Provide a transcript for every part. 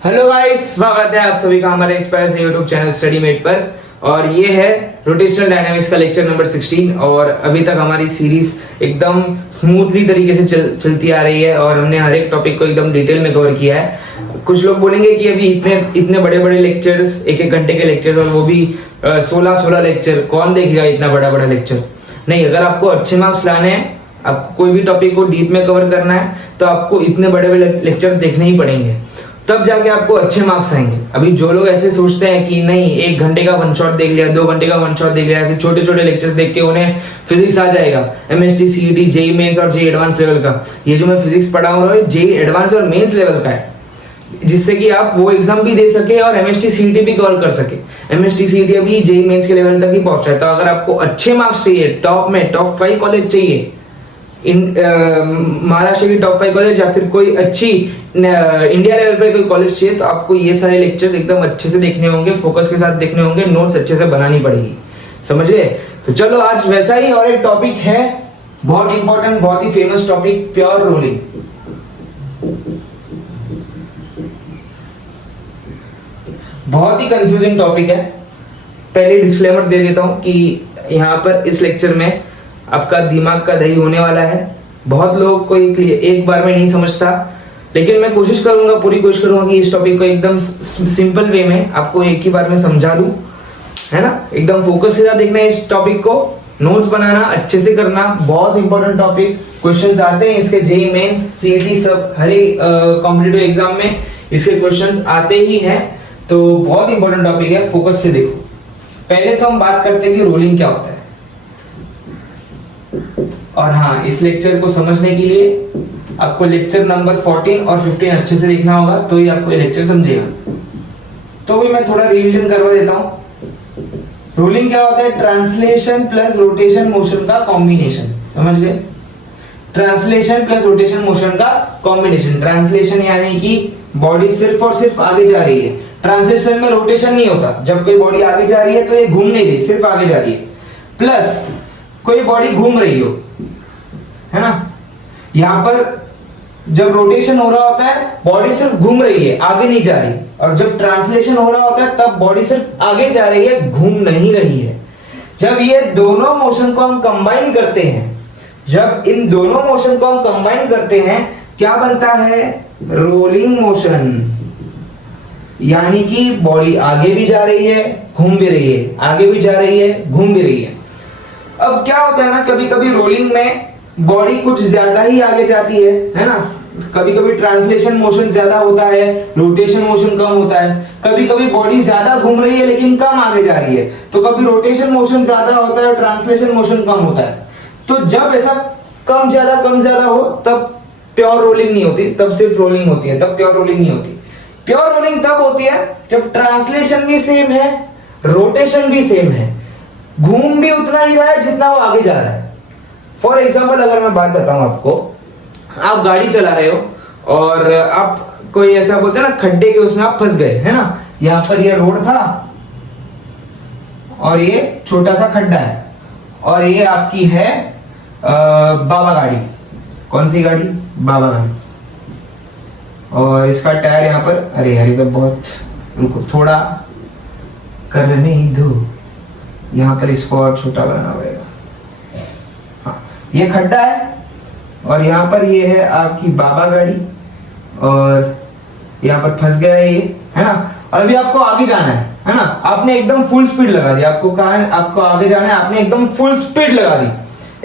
Hello guys, स्वागत है आप सभी का हमारे expire YouTube channel Study Mate पर। और ये है रोटेशनल डायनामिक्स का लेक्चर नंबर 16। और अभी तक हमारी सीरीज एकदम स्मूथली तरीके से चलती आ रही है और हमने हर एक टॉपिक को एकदम डिटेल में कवर किया है। कुछ लोग बोलेंगे कि अभी इतने बड़े बड़े लेक्चर्स, एक एक घंटे के लेक्चर, और वो भी 16 लेक्चर, कौन देखेगा इतना बड़ा बड़ा लेक्चर। नहीं, अगर आपको अच्छे मार्क्स लाने हैं, आपको कोई भी टॉपिक को डीप में कवर करना है, तो आपको इतने बड़े बड़े लेक्चर देखने ही पड़ेंगे, तब जाके आपको अच्छे मार्क्स आएंगे। अभी जो लोग ऐसे सोचते हैं कि नहीं, 1 घंटे का वन शॉट देख लिया, 2 घंटे का वन शॉट देख लिया, फिर छोटे छोटे लेक्चर्स देख के उन्हें फिजिक्स आ जाएगा, एमएसटी, सीईटी, जेई मेंस और जेई एडवांस लेवल का। ये जो मैं फिजिक्स पढ़ा हूँ जेई एडवांस और मेंस लेवल का है, जिससे कि आप वो एग्जाम भी दे सके और एमएसटी सीईटी भी कवर कर सके। एमएसटी सीईटी अभी जेई मेंस के लेवल तक ही पहुंचा है। तो अगर आपको अच्छे मार्क्स चाहिए, टॉप 5 कॉलेज चाहिए, महाराष्ट्र की टॉप 5 कॉलेज, या फिर कोई अच्छी इंडिया लेवल पे कोई कॉलेज चाहिए, तो आपको ये सारे लेक्चर्स एकदम अच्छे से देखने होंगे, फोकस के साथ देखने होंगे, नोट्स अच्छे से बनानी पड़ेगी। समझ गए? तो चलो, आज वैसा ही और एक टॉपिक है, बहुत इंपॉर्टेंट, बहुत ही फेमस टॉपिक, प्योर रोलिंग। बहुत ही कंफ्यूजिंग टॉपिक है। पहले डिस्क्लेमर दे देता हूं कि यहाँ पर इस लेक्चर में आपका दिमाग का दही होने वाला है। बहुत लोग कोई एक बार में नहीं समझता, लेकिन मैं कोशिश करूंगा, पूरी कोशिश करूंगा कि इस टॉपिक को एकदम सिंपल वे में आपको एक ही बार में समझा दूं, है ना। एकदम फोकस के साथ देखना है इस टॉपिक को, नोट्स बनाना, अच्छे से करना। बहुत इंपॉर्टेंट टॉपिक, क्वेश्चंस आते हैं इसके, जेईई मेंस, सीईटी, सब हर एक कॉम्पिटिटिव एग्जाम में इसके क्वेश्चंस आते ही हैं। तो बहुत इंपॉर्टेंट टॉपिक है, फोकस से देखो। पहले तो हम बात करते हैं कि रोलिंग क्या होता है। और हाँ, इस लेक्चर को समझने के लिए आपको लेक्चर नंबर 14 और 15 अच्छे से देखना होगा, तो ही आपको ये लेक्चर समझेगा। तो भी मैं थोड़ा रिवीजन करवा देता हूं। रोलिंग क्या होता है? ट्रांसलेशन प्लस रोटेशन मोशन का कॉम्बिनेशन। समझ गए? ट्रांसलेशन प्लस रोटेशन मोशन का कॉम्बिनेशन। ट्रांसलेशन यानी कि बॉडी सिर्फ और सिर्फ आगे जा रही है। ट्रांसलेशन में रोटेशन नहीं होता। जब कोई बॉडी आगे जा रही है तो ये घूम नहीं रही, सिर्फ आगे जा रही है। प्लस कोई बॉडी घूम रही हो, है ना। यहां पर जब रोटेशन हो रहा होता है, बॉडी सिर्फ घूम रही है, आगे नहीं जा रही। और जब ट्रांसलेशन हो रहा होता है, तब बॉडी सिर्फ आगे जा रही है, घूम नहीं रही है। जब ये दोनों मोशन को हम कंबाइन करते हैं, जब इन दोनों मोशन को हम कंबाइन करते हैं, क्या बनता है? Rolling motion. यानी कि बॉडी आगे भी जा रही है, घूम भी रही है, आगे भी जा रही है, घूम भी रही है। अब क्या होता है ना, कभी कभी रोलिंग में बॉडी कुछ ज्यादा ही आगे जाती है ना। कभी कभी ट्रांसलेशन मोशन ज्यादा होता है, रोटेशन मोशन कम होता है। कभी कभी बॉडी ज्यादा घूम रही है लेकिन कम आगे जा रही है, तो कभी रोटेशन मोशन ज्यादा होता है और ट्रांसलेशन मोशन कम होता है। तो जब ऐसा कम ज्यादा हो, तब प्योर रोलिंग नहीं होती, तब सिर्फ रोलिंग होती है, तब प्योर रोलिंग नहीं होती। प्योर रोलिंग तब होती है जब ट्रांसलेशन भी सेम है, रोटेशन भी सेम है, घूम भी उतना ही रहा है जितना वो आगे जा रहा है। फॉर एग्जाम्पल, अगर मैं बात बताऊं आपको, आप गाड़ी चला रहे हो और आप कोई ऐसा बोलते हैं ना, खड्डे के उसमें आप फंस गए, है ना। यहां पर ये रोड था और ये छोटा सा खड्डा है, और ये आपकी है बाबा गाड़ी। कौन सी गाड़ी? बाबा गाड़ी। और इसका टायर यहाँ पर, अरे यार, तो बहुत, रुको, थोड़ा करने दो, यहाँ पर इसको और छोटा बनाना पड़ेगा। हाँ, ये खड्डा है और यहाँ पर ये है आपकी बाबा गाड़ी, और यहाँ पर फंस गया है ये, है ना। और अभी आपको आगे जाना है ना। आपने एकदम फुल स्पीड लगा दी, आपको कहाँ है, आपको आगे जाना है, आपने एकदम फुल स्पीड लगा दी,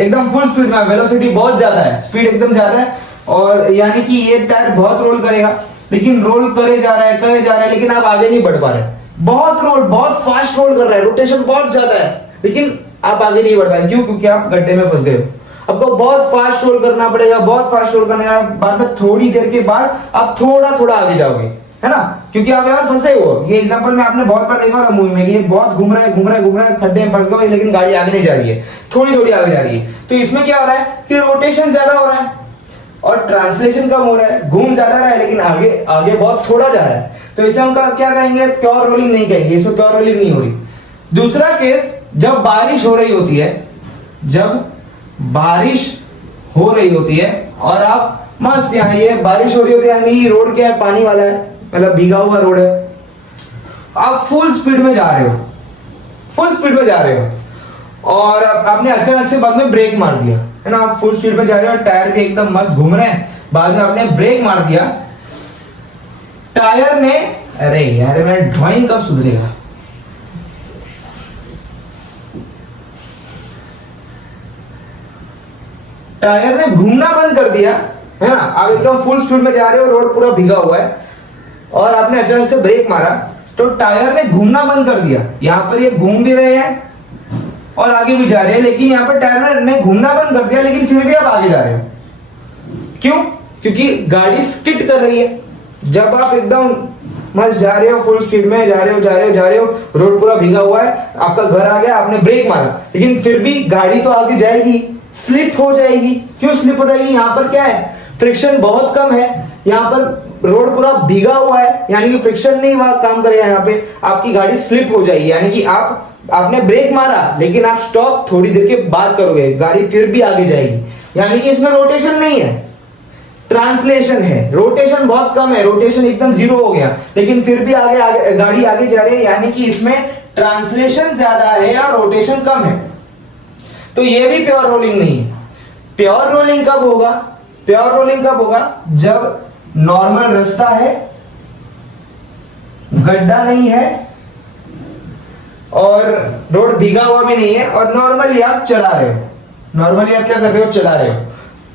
एकदम फुल स्पीड में, वेलोसिटी बहुत ज्यादा है, स्पीड एकदम ज्यादा है, और यानी कि ये टायर बहुत रोल करेगा, लेकिन रोल करे जा रहा है, लेकिन आप आगे नहीं बढ़ पा रहे। बहुत फास्ट रोल कर रहा है, रोटेशन बहुत ज्यादा है, लेकिन आप आगे नहीं बढ़ पाए। क्यों? क्योंकि आप गड्ढे में फंस गए हो। आपको बहुत फास्ट रोल करना पड़ेगा, बहुत फास्ट रोल करने के बाद में थोड़ी देर के बाद आप थोड़ा आगे जाओगे, है ना, क्योंकि आप यहाँ फंसे हो। ये एग्जांपल में आपने बहुत बार देखा होगा मूवी में, ये बहुत घूम रहा है, खड्डे में फंस गए, लेकिन गाड़ी आगे नहीं जा रही है, थोड़ी आगे जा रही है। तो इसमें क्या हो रहा है कि रोटेशन ज्यादा हो रहा है और ट्रांसलेशन कम हो रहा है, घूम ज्यादा रहा है लेकिन आगे बहुत थोड़ा जा रहा है। तो इसे हम क्या कहेंगे? प्योर रोलिंग नहीं कहेंगे, इसमें प्योर रोलिंग नहीं हो रही। दूसरा केस, जब बारिश हो रही होती है, और आप मस्त, यहाँ ये बारिश हो रही होती है, यानी रोड क्या है, पानी वाला है, मतलब भीगा हुआ रोड है, आप फुल स्पीड में जा रहे हो, फुल स्पीड में जा रहे हो और आपने अचानक से बाद में ब्रेक मार दिया, है ना, आप फुल स्पीड में जा रहे हो, टायर भी एकदम मस्त घूम रहे हैं, बाद में आपने ब्रेक मार दिया, टायर ने, अरे यार मेरा ड्राइंग कब सुधरेगा, टायर ने घूमना बंद कर दिया, है ना, आप एकदम फुल स्पीड में जा रहे हो, रोड पूरा भीगा हुआ है और आपने अचानक से ब्रेक मारा तो टायर ने घूमना बंद कर दिया। यहां पर ये घूम भी रहे हैं और आगे भी जा रहे हैं, लेकिन यहां पर टायर ने घूमना बंद कर दिया, लेकिन फिर भी आप आगे जा रहे हो। क्यों? क्योंकि गाड़ी स्किड कर रही है। जब आप एकदम मस्त जा रहे हो, फुल स्पीड में जा रहे हो, रोड पूरा भीगा हुआ है, आपका घर आ गया, आपने ब्रेक मारा, लेकिन फिर भी गाड़ी तो आगे जाएगी, स्लिप हो जाएगी। क्यों स्लिप हो जाएगी? यहाँ पर क्या है, फ्रिक्शन बहुत कम है, यहाँ पर रोड पूरा भीगा हुआ है, यानी कि फ्रिक्शन नहीं वहां काम करेगा, यहाँ पे आपकी गाड़ी स्लिप हो जाएगी, यानी कि आपने ब्रेक मारा लेकिन आप स्टॉप थोड़ी देर के बाद करोगे, गाड़ी फिर भी आगे जाएगी, यानी कि इसमें रोटेशन नहीं है, ट्रांसलेशन है, रोटेशन बहुत कम है, रोटेशन एकदम जीरो हो गया, लेकिन फिर भी आगे गाड़ी आगे जा रही है, यानी कि इसमें ट्रांसलेशन ज्यादा है या रोटेशन कम है। तो ये भी प्योर रोलिंग नहीं है। प्योर रोलिंग कब होगा? प्योर रोलिंग कब होगा? जब नॉर्मल रास्ता है, गड्ढा नहीं है और रोड भीगा हुआ भी नहीं है और नॉर्मली आप चला रहे हो, नॉर्मली आप क्या कर रहे हो, चला रहे हो,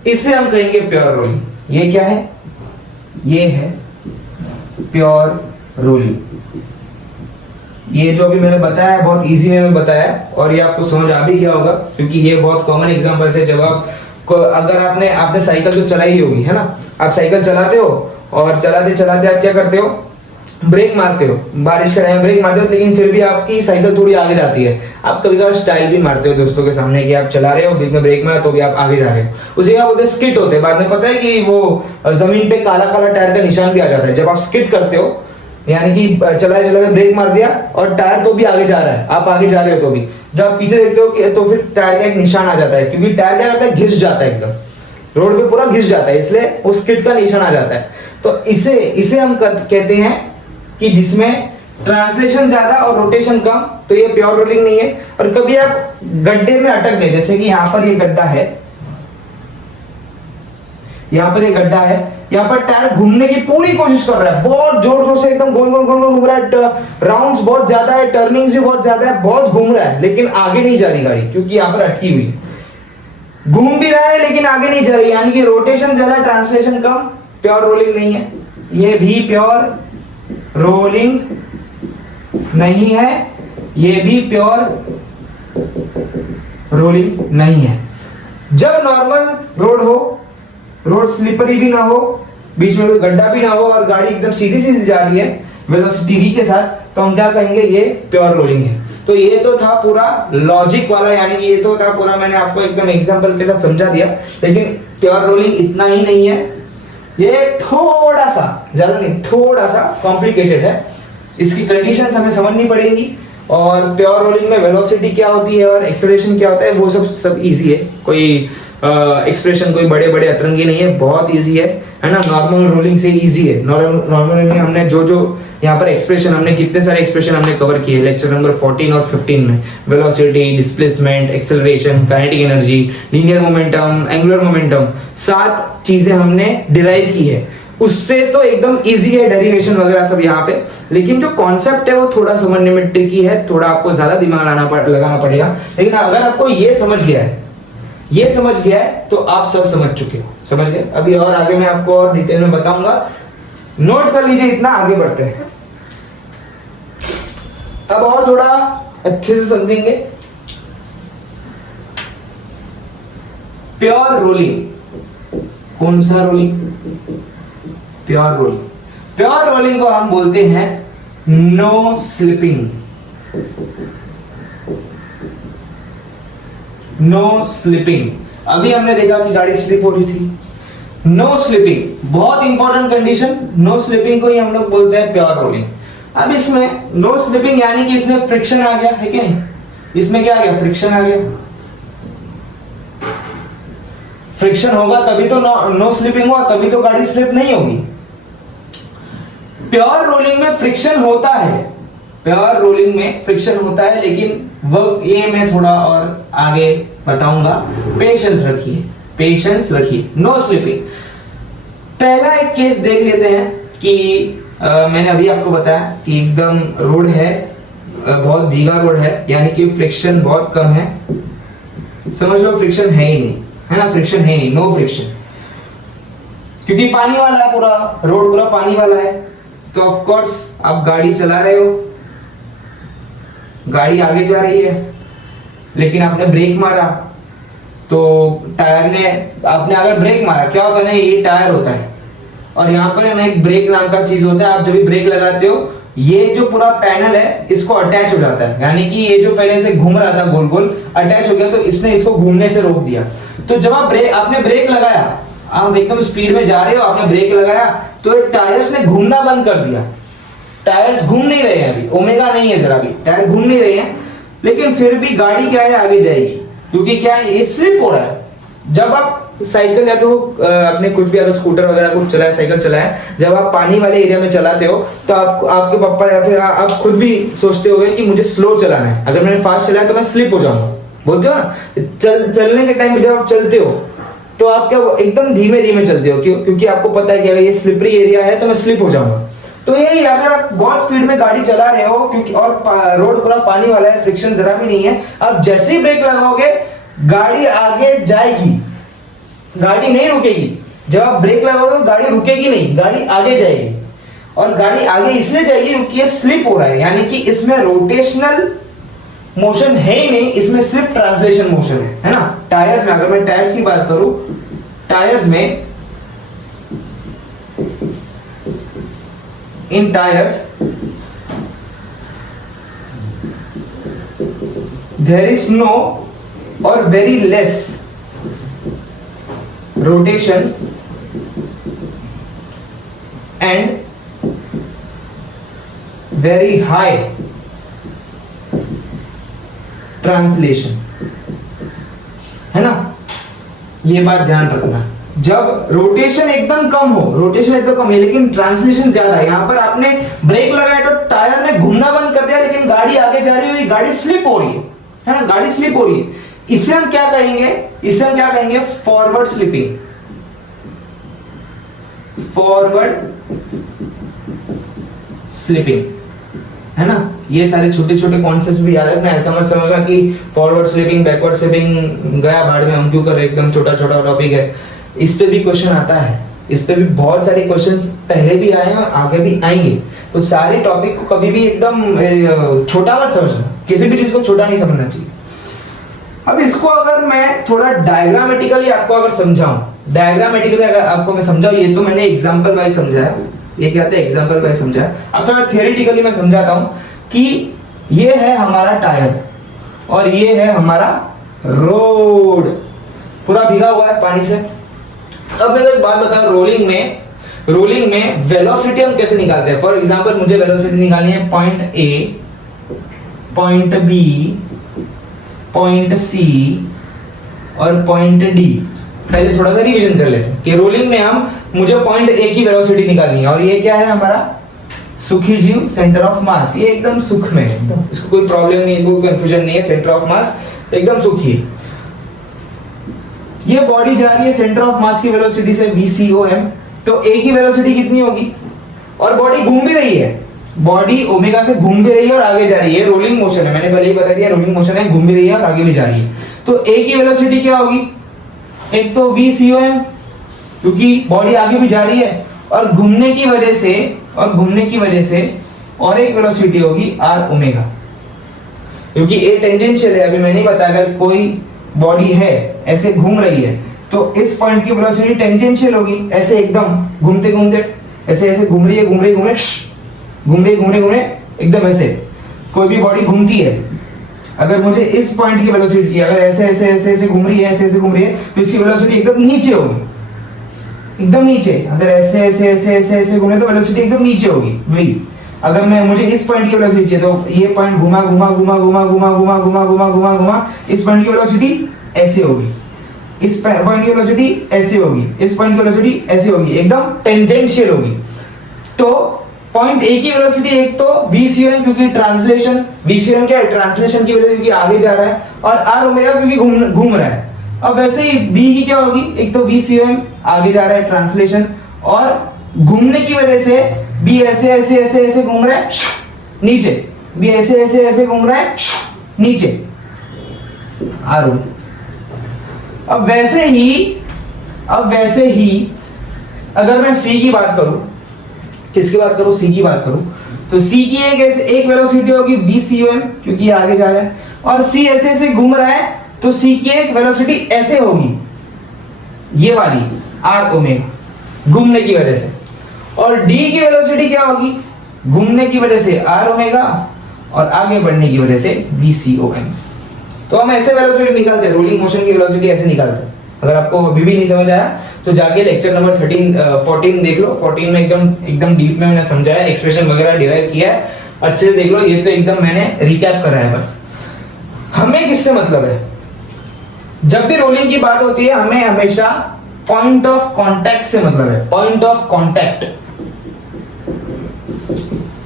इसे हम कहेंगे प्योर रोलिंग। ये क्या है? ये है प्योर रोलिंग। ये जो अभी मैंने बताया है बहुत इजी में बताया और ये आपको समझ आ भी गया होगा, क्योंकि ये बहुत कॉमन एग्जांपल है। जब आप अगर आपने साइकिल तो चलाई होगी, है ना, आप साइकिल चलाते हो और चलाते चलाते आप क्या करते हो, ब्रेक मारते हो, बारिश के टाइम ब्रेक मारते हो, लेकिन फिर भी आपकी साइकिल थोड़ी आगे जाती है। आप कभी कभार स्टाइल भी मारते हो दोस्तों के सामने कि आप चला रहे हो, बीच में ब्रेक मारा तो भी आप आगे जा रहे हो, उसे क्या बोलते हैं, स्किट होते हैं। बाद में पता है कि वो जमीन पे काला काला टायर का निशान भी आ जाता है जब आप स्किट करते हो, यानी कि चलाते चलाते ब्रेक मार दिया और टायर तो भी आगे जा रहा है, आप आगे जा रहे हो तो भी, जब आप पीछे देखते हो कि तो फिर टायर का एक निशान आ जाता है, क्योंकि टायर क्या करता है, घिस जाता है, एकदम रोड पे पूरा घिस जाता है, इसलिए वो स्किड का निशान आ जाता है। तो इसे हम कहते हैं कि जिसमें ट्रांसलेशन ज्यादा और रोटेशन कम, तो ये प्योर रोलिंग नहीं है। और कभी आप गड्ढे में अटक गए, जैसे कि यहाँ पर ये गड्ढा है, यहाँ पर एक गड्ढा है, यहाँ पर टायर घूमने की पूरी कोशिश कर रहा है, बहुत जोर जोर से एकदम गोल गोल गोल गोल घूम रहा है, राउंड्स बहुत ज्यादा है, टर्निंग्स भी बहुत ज्यादा है, बहुत घूम रहा है, लेकिन आगे नहीं जा रही गाड़ी, क्योंकि यहाँ पर अटकी हुई है। घूम भी रहा है लेकिन आगे नहीं जा रही, यानी कि रोटेशन ज्यादा, ट्रांसलेशन कम, प्योर रोलिंग नहीं है। ये भी प्योर रोलिंग नहीं है, ये भी प्योर रोलिंग नहीं है। जब नॉर्मल रोड हो, रोड स्लिपरी भी ना हो, बीच में कोई गड्ढा भी ना हो और गाड़ी एकदम सीधी सीधी जा रही है वेलोसिटी v के साथ, तो हम क्या कहेंगे, ये प्योर रोलिंग है। तो ये तो था पूरा लॉजिक वाला, यानी कि ये तो था पूरा, मैंने आपको एकदम एग्जांपल के साथ समझा दिया, लेकिन प्योर रोलिंग इतना ही नहीं है, ये थोड़ा सा, ज्यादा नहीं, थोड़ा सा कॉम्प्लिकेटेड है। इसकी कंडीशंस हमें समझनी पड़ेगी और प्योर रोलिंग में वेलोसिटी क्या होती है और एक्सेलरेशन क्या होता है, वो सब इजी है, कोई एक्सप्रेशन कोई बड़े बड़े अतरंगी नहीं है, बहुत इजी है ना। नॉर्मल रोलिंग से इजी है। नॉर्मल रोलिंग हमने जो यहाँ पर एक्सप्रेशन, हमने कितने सारे एक्सप्रेशन हमने कवर किए लेक्चर नंबर 14 और 15 में, velocity, displacement, acceleration, kinetic energy, linear momentum, angular momentum, 7 चीजें हमने डिराइव की है। उससे तो एकदम इजी है, डेरिवेशन वगैरह सब यहाँ पे, लेकिन जो कॉन्सेप्ट है वो थोड़ा समझने में ट्रिकी है, थोड़ा आपको ज्यादा दिमाग लगाना पड़ेगा। लेकिन अगर आपको ये समझ गया है तो आप सब समझ चुके हो, समझ गए। अभी और आगे मैं आपको और डिटेल में बताऊंगा, नोट कर लीजिए, इतना आगे बढ़ते हैं। अब और थोड़ा अच्छे से समझेंगे। प्योर रोलिंग, कौन सा rolling? Pure rolling. Pure rolling को हम बोलते हैं नो स्लिपिंग। No slipping. अभी हमने देखा कि गाड़ी स्लिप हो रही थी, नो स्लिपिंग, बहुत इंपॉर्टेंट कंडीशन, नो स्लिपिंग को ही हम लोग बोलते हैं प्योर रोलिंग। अब इसमें नो स्लिपिंग यानी कि इसमें फ्रिक्शन आ गया है कि नहीं, इसमें क्या आ गया, फ्रिक्शन आ गया। फ्रिक्शन होगा तभी तो नो स्लिपिंग हुआ, तभी तो गाड़ी स्लिप नहीं होगी। प्योर रोलिंग में फ्रिक्शन होता है, प्योर रोलिंग में फ्रिक्शन होता है, लेकिन वो ये मैं थोड़ा और आगे बताऊंगा। पेशेंस रखिए, पेशेंस रखिए, नो स्लिपिंग। पहला एक केस देख लेते हैं कि मैंने अभी आपको बताया कि एकदम रोड है, बहुत भीगा रोड है, यानी कि फ्रिक्शन बहुत कम है। समझ लो फ्रिक्शन है ही नहीं, है ना, फ्रिक्शन है ही नहीं, नो फ्रिक्शन, क्योंकि पानी वाला है, पूरा रोड पूरा पानी वाला है। तो ऑफ कोर्स आप गाड़ी चला रहे हो, गाड़ी आगे जा रही है, लेकिन आपने ब्रेक मारा तो टायर ने, आपने अगर ब्रेक मारा, क्या होता है ना, ये टायर होता है और यहाँ पर ना एक ब्रेक नाम का चीज होता है। आप जब भी ब्रेक लगाते हो, ये जो पूरा पैनल है इसको अटैच हो जाता है, यानी कि ये जो पहले से घूम रहा था गोल गोल अटैच हो गया, तो इसने इसको घूमने से रोक दिया। तो जब आपने ब्रेक लगाया, आप एकदम स्पीड में जा रहे हो, आपने ब्रेक लगाया तो टायर्स ने घूमना बंद कर दिया। टायर्स घूम नहीं रहे हैं अभी, ओमेगा नहीं है जरा भी, टायर घूम नहीं रहे हैं, लेकिन फिर भी गाड़ी क्या है, आगे जाएगी, क्योंकि क्या है, ये स्लिप हो रहा है। जब आप साइकिल या तो अपने कुछ भी अगर स्कूटर वगैरह कुछ चलाए, साइकिल चलाए, जब आप पानी वाले एरिया में चलाते हो तो आपके पापा या फिर आप खुद भी सोचते होगे कि मुझे स्लो चलाना है, अगर मैंने फास्ट चलाया तो मैं स्लिप हो जाऊंगा, बोलते हो ना। चलने के टाइम पे जब आप चलते हो तो आप क्या एकदम धीमे धीमे चलते हो, क्योंकि आपको पता है कि अगर ये स्लिपरी एरिया है तो मैं स्लिप हो जाऊंगा। तो यही अगर आप बहुत स्पीड में गाड़ी चला रहे हो, क्योंकि और रोड पूरा पानी वाला है, फ्रिक्शन जरा भी नहीं है, आप जैसे ही ब्रेक लगाओगे गाड़ी आगे जाएगी, गाड़ी नहीं रुकेगी। जब आप ब्रेक लगाओगे तो गाड़ी रुकेगी नहीं, गाड़ी आगे जाएगी, और गाड़ी आगे इसलिए जाएगी क्योंकि ये स्लिप हो रहा है, यानी कि इसमें रोटेशनल मोशन है ही नहीं, इसमें सिर्फ ट्रांसलेशन मोशन है ना। टायर्स में, अगर मैं टायर्स की बात करूं, टायर्स में, इन टायर्स देयर इज नो और very less rotation and very high translation, है ना। ये बात ध्यान रखना, जब रोटेशन एकदम कम हो, रोटेशन एकदम कम है लेकिन ट्रांसलेशन ज्यादा है, यहां पर आपने ब्रेक लगाया तो टायर ने घूमना बंद कर दिया, लेकिन गाड़ी आगे जा रही है, गाड़ी स्लिप हो रही है ना, गाड़ी स्लिप हो रही है। इसे हम क्या कहेंगे, इसे हम क्या कहेंगे, फॉरवर्ड स्लिपिंग, फॉरवर्ड स्लिपिंग, है ना। ये सारे छोटे छोटे कॉन्सेप्ट भी याद रखना है, समझना कि फॉरवर्ड स्लिपिंग, बैकवर्ड स्लिपिंग गया भाड़ में, हम क्यों कर रहे, एकदम छोटा छोटा टॉपिक है। इस पे भी क्वेश्चन आता है, इस पे भी बहुत सारे क्वेश्चंस पहले भी आए हैं और आगे भी आएंगे। तो सारे टॉपिक को कभी भी एकदम छोटा मत समझना, किसी भी चीज को छोटा नहीं समझना चाहिए। अब इसको अगर मैं थोड़ा डायग्रामेटिकली आपको अगर समझाऊं, डायग्रामेटिकली अगर आपको मैं समझाऊं, ये तो मैंने एग्जांपल वाइज समझाया, ये क्या था, एग्जांपल वाइज समझाया। अब थोड़ा थियोरेटिकली मैं समझाता हूं कि ये है हमारा टायर और ये है हमारा रोड, पूरा भीगा हुआ है पानी से। अब मैं एक बात बताऊं, रोलिंग में वेलोसिटी हम कैसे निकालते हैं। फॉर एग्जांपल मुझे वेलोसिटी निकालनी है point A, point B, point C और पॉइंट डी। पहले थोड़ा सा रिवीजन कर लेते हैं कि रोलिंग में मुझे पॉइंट ए की वेलोसिटी निकालनी है, और ये क्या है हमारा सुखी जीव, सेंटर ऑफ मास। ये एकदम सुख में, एकदम इसको कोई प्रॉब्लम नहीं है, इसको कोई कंफ्यूजन नहीं है, सेंटर ऑफ मास एकदम सुखी है। ये बॉडी जा रही है सेंटर ऑफ मास की वेलोसिटी से VCOM, तो ए की वेलोसिटी कितनी होगी, और बॉडी घूम भी रही है, बॉडी ओमेगा से घूम भी रही है और आगे जा रही है, रोलिंग मोशन है, मैंने पहले ही बता दिया रोलिंग मोशन है, घूम भी रही है और आगे भी जा रही है। तो ए की वेलोसिटी क्या होगी, एक तो VCOM, क्योंकि बॉडी आगे भी जा रही है, और घूमने की वजह से और एक वेलोसिटी होगी R ओमेगा, क्योंकि ए टेंजेंशियल है। अभी मैंने बताया अगर कोई बॉडी है ऐसे घूम रही है तो इस पॉइंट की वेलोसिटी टेंजेंशियल होगी, ऐसे एकदम घूमते घूमते ऐसे घूम रही है एकदम ऐसे। कोई भी बॉडी घूमती है, अगर मुझे इस पॉइंट की वेलोसिटी चाहिए, अगर ऐसे घूम रही है, ऐसे घूम रही है, तो इसकी वेलोसिटी एकदम नीचे होगी, एकदम नीचे। अगर ऐसे घूमे तो वेलोसिटी एकदम नीचे होगी वही। अगर मुझे इस पॉइंट की वेलोसिटी चाहिए तो ये पॉइंट घुमा, इस पॉइंट की वेलोसिटी ऐसे होगी, इस पॉइंट की वेलोसिटी ऐसे होगी, इस पॉइंट की वेलोसिटी ऐसे होगी, एकदम टेंजेंशियल होगी। तो पॉइंट ए की वेलोसिटी एक तो VCOM क्योंकि ट्रांसलेशन, VCOM क्या है, ट्रांसलेशन की वजह से क्योंकि आगे जा रहा है, और R ओमेगा क्योंकि घूम रहा है। अब वैसे ही B की क्या होगी, एक तो VCOM आगे जा रहा है ट्रांसलेशन, और घूमने की वजह से B ऐसे ऐसे ऐसे ऐसे घूम रहा है नीचे, B ऐसे ऐसे ऐसे घूम रहा है नीचे, R। अब वैसे ही अगर मैं C की बात करूं, किसकी बात करूं, C की बात करूं, तो C की एक वेलोसिटी होगी VCOM क्योंकि ये आगे जा रहा है, और C ऐसे ऐसे घूम रहा है, तो C की एक वेलोसिटी ऐसे होगी, ये वाली R ओमेगा घूमने की वजह से, और D की वेलोसिटी क्या होगी, घूमने की वजह से R ओमेगा और आगे बढ़ने की वजह से VCOM। तो हम ऐसे वेलोसिटी निकालते हैं, रोलिंग मोशन की वेलोसिटी ऐसे निकालते हैं। अगर आपको अभी भी नहीं समझ आया तो जाके लेक्चर नंबर 14 देख लो। 14 में एकदम डीप में मैंने समझाया, एक्सप्रेशन वगैरह डिराइव किया है, अच्छे से देख लो। ये तो एकदम मैंने रिकैप करा है बस। हमें किससे मतलब है, जब भी रोलिंग की बात होती है हमें हमेशा पॉइंट ऑफ कांटेक्ट से मतलब है। Point of contact,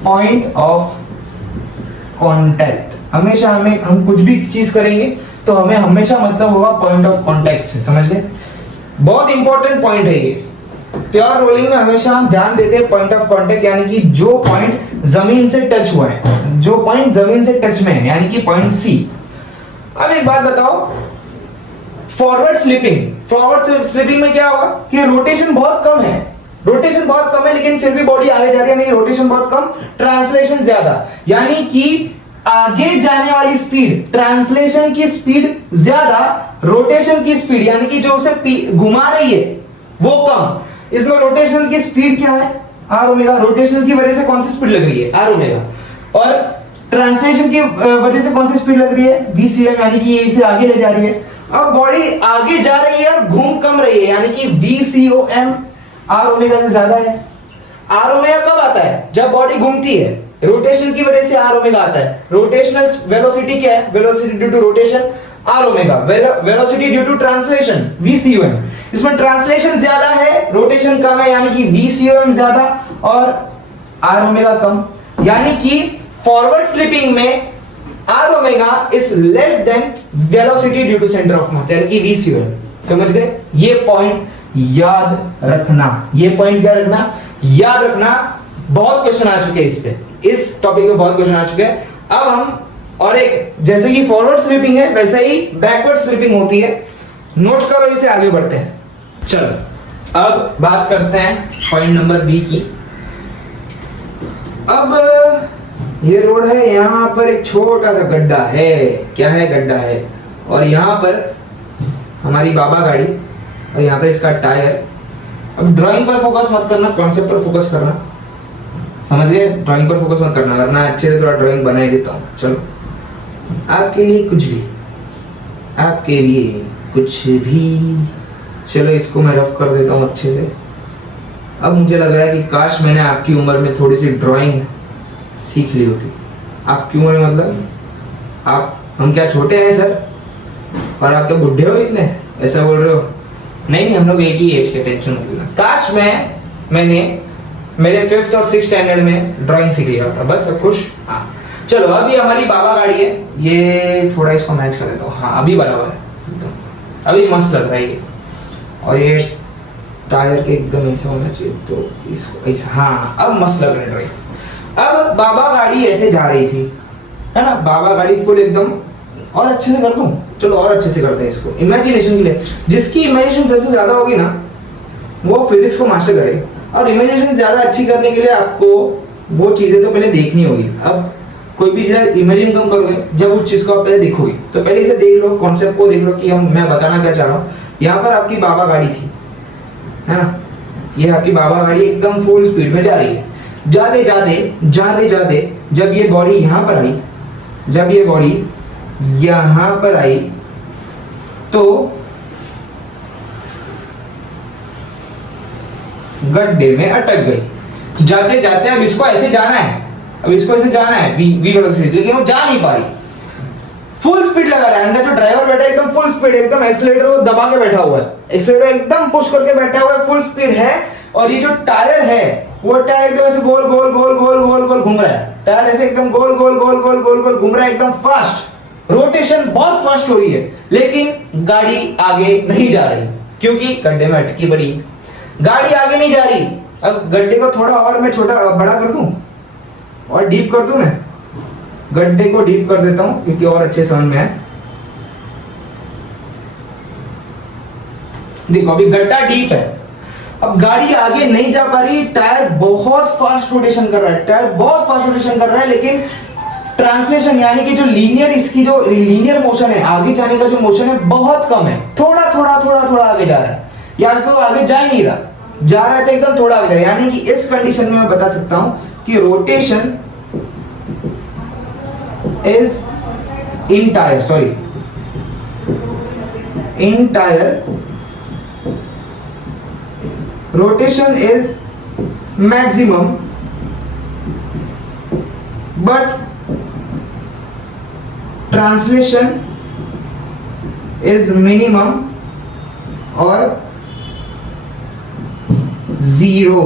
point of contact, हमेशा हम कुछ भी चीज करेंगे तो हमें हमेशा मतलब होगा पॉइंट ऑफ कांटेक्ट से, समझ गए। बहुत इंपॉर्टेंट पॉइंट है ये। प्योर रोलिंग में हमेशा हम ध्यान देते हैं पॉइंट ऑफ कांटेक्ट, यानी कि जो पॉइंट जमीन से टच हुआ है, जो पॉइंट जमीन से टच में है, यानी कि पॉइंट सी। अब एक बात बताओ, फॉरवर्ड स्लिपिंग में क्या होगा कि रोटेशन बहुत कम है, लेकिन फिर भी बॉडी आगे जा रही है, नहीं रोटेशन बहुत कम, ट्रांसलेशन ज्यादा, यानी कि आगे जाने वाली स्पीड, ट्रांसलेशन की स्पीड ज्यादा, रोटेशन की स्पीड यानी कि जो उसे घुमा रही है वो कम। इसमें रोटेशन की स्पीड क्या है, R ओमेगा, रोटेशन की वजह से कौन सी स्पीड लग रही है, R ओमेगा, और ट्रांसलेशन की वजह से कौन सी स्पीड लग रही है, VCOM, यानी कि ये इसे आगे ले जा रही है। अब बॉडी आगे जा रही है और घूम कम रही है, यानी कि VCOM R ओमेगा से ज्यादा है। R ओमेगा कब आता है, जब बॉडी घूमती है, रोटेशन की वजह से R ओमेगा आता है। रोटेशनल वेलोसिटी क्या है, velocity due to rotation R omega, velocity due to translation VCOM। इसमें ट्रांसलेशन ज्यादा है, रोटेशन कम है, यानी कि VCOM ज्यादा और R ओमेगा कम, यानी कि फॉरवर्ड स्लिपिंग में R omega is less than velocity due to centre of mass, यानी कि VCOM। समझ गए, ये पॉइंट याद रखना, ये पॉइंट क्या रखना, याद रखना। बहुत क्वेश्चन आ चुके हैं इस पे, इस टॉपिक में बहुत क्वेश्चन आ चुके हैं। अब हम और एक, जैसे कि फॉरवर्ड स्लिपिंग है वैसे ही बैकवर्ड स्लिपिंग होती है, नोट करो इसे, आगे बढ़ते हैं। चलो अब बात करते हैं पॉइंट नंबर बी की। अब ये रोड है, यहां पर एक छोटा सा गड्ढा है, क्या है, गड्ढा है, और यहां पर हमारी बाबा गाड़ी, और यहां पर इसका टायर। अब ड्राइंग पर फोकस मत करना, कॉन्सेप्ट पर फोकस करना, समझ गए, ड्राइंग पर फोकस मत करना, वरना अच्छे से थोड़ा ड्राइंग बना ही देता हूँ। चलो आपके लिए कुछ भी, आपके लिए कुछ भी, चलो इसको मैं रफ कर देता हूँ अच्छे से। अब मुझे लग रहा है कि काश मैंने आपकी उम्र में थोड़ी सी ड्राइंग सीख ली होती। आपकी उम्र में मतलब आप, हम क्या छोटे हैं सर, और आप क्या बुढ़े हो इतने, ऐसा बोल रहे हो? नहीं, हम लोग एक ही एज के, टेंशन मत लेना। काश मैंने मेरे 5th और 6th स्टैंडर्ड में ड्राइंग सीख लिया था, बस अब खुश। हाँ चलो, अभी हमारी बाबा गाड़ी है, ये थोड़ा इसको मैच कर देता हूँ। हाँ अभी बराबर है, अभी मस्त लग रहा है ये, और ये टायर के एकदम ऐसा होना चाहिए, तो इसको ऐसा, हाँ अब मस्त लग रहा है ड्राइंग। अब बाबा गाड़ी ऐसे जा रही थी, है ना, बाबा गाड़ी फुल एकदम, और अच्छे से कर दूं, चलो और अच्छे से करते हैं इसको, इमेजिनेशन के लिए। जिसकी इमेजिनेशन सबसे ज्यादा होगी ना, वो फिजिक्स को मास्टर करेगा। और इमेजिनेशन ज्यादा अच्छी करने के लिए आपको वो चीजें तो पहले देखनी होगी। अब कोई भी चीज इमेजिन कम करोगे, जब उस चीज को आप पहले देखोगे, तो पहले इसे देख लो, कॉन्सेप्ट को देख लो कि मैं बताना क्या चाह रहा हूँ। यहाँ पर आपकी बाबा गाड़ी थी, है ना, ये आपकी बाबा गाड़ी एकदम फुल स्पीड में जा रही है। जाते जाते जब ये बॉडी यहाँ पर आई, जब ये बॉडी यहाँ पर आई, तो गड्ढे में अटक गई। जाते जाते अब इसको ऐसे जाना है, वी वेलोसिटी, लेकिन वो जा नहीं पा रही। फुल स्पीड लगा रहा है, अंदर जो ड्राइवर बैठा है एकदम फुल स्पीड, एकदम एक्सीलरेटर को दबा के बैठा हुआ है, एक्सीलरेटर एकदम पुश करके बैठा हुआ है, फुल स्पीड है। और ये जो टायर है, वो टायर एकदम ऐसे गोल गोल गोल घूम रहा है, टायर ऐसे एकदम गोल गोल गोल गोल गोल गोल घूम रहा है एकदम फास्ट, रोटेशन बहुत फास्ट हो रही है, लेकिन गाड़ी आगे नहीं जा रही क्योंकि गड्ढे में अटकी पड़ी, गाड़ी आगे नहीं जा रही। अब गड्ढे को थोड़ा और मैं छोटा बड़ा कर दूं और डीप कर दूं, मैं गड्ढे को डीप कर देता हूं क्योंकि और अच्छे समझ में आए। देखो अभी गड्ढा डीप है, अब गाड़ी आगे नहीं जा पा रही, टायर बहुत फास्ट रोटेशन कर रहा है, टायर बहुत फास्ट रोटेशन कर रहा है, लेकिन ट्रांसलेशन यानी कि जो लीनियर, इसकी जो लीनियर मोशन है, आगे जाने का जो मोशन है बहुत कम है, थोड़ा थोड़ा थोड़ा थोड़ा आगे जा रहा है, या तो आगे जा ही नहीं रहा, जा रहा है तो एकदम थोड़ा आगे जा रहा है। यानी कि इस कंडीशन में मैं बता सकता हूं कि rotation is in tyre, sorry in tyre rotation is maximum but translation is minimum और जीरो,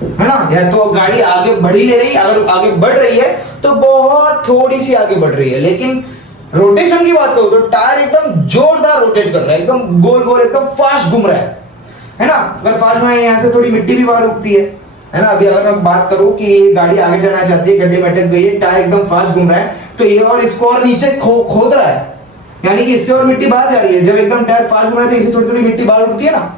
है ना। या तो गाड़ी आगे बढ़ ही ले रही, अगर आगे बढ़ रही है तो बहुत थोड़ी सी आगे बढ़ रही है, लेकिन रोटेशन की बात करो तो टायर एकदम जोरदार रोटेट कर रहा है, एकदम गोल गोल एकदम फास्ट घूम रहा है ना। अगर फास्ट में यहाँ से थोड़ी मिट्टी भी बाहर उगती है ना। अभी अगर मैं बात करूं कि ये गाड़ी आगे जाना चाहती है, गड्ढे में अटक गई है, टायर एकदम फास्ट घूम रहा है, तो ये और इसको और नीचे खोद रहा है, यानी कि इससे और मिट्टी बाहर जा रही है। जब एकदम टायर फास्ट घूम रहा है तो इससे थोड़ी थोड़ी मिट्टी बाहर उठती है ना।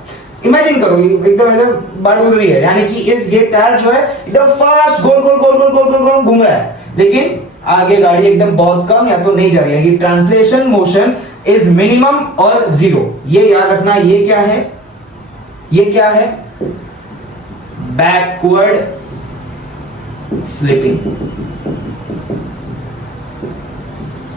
इमेजिन करो एकदम ऐसे बाहर उड़ रही है, यानी कि ये टायर जो है एकदम फास्ट गोल गोल गोल गोल गोल गोल गोल घूम रहा है, लेकिन आगे गाड़ी एकदम बहुत कम या तो नहीं जा रही है। ट्रांसलेशन मोशन इज मिनिमम और जीरो, ये याद रखना। ये क्या है, ये क्या है, बैकवर्ड स्लिपिंग।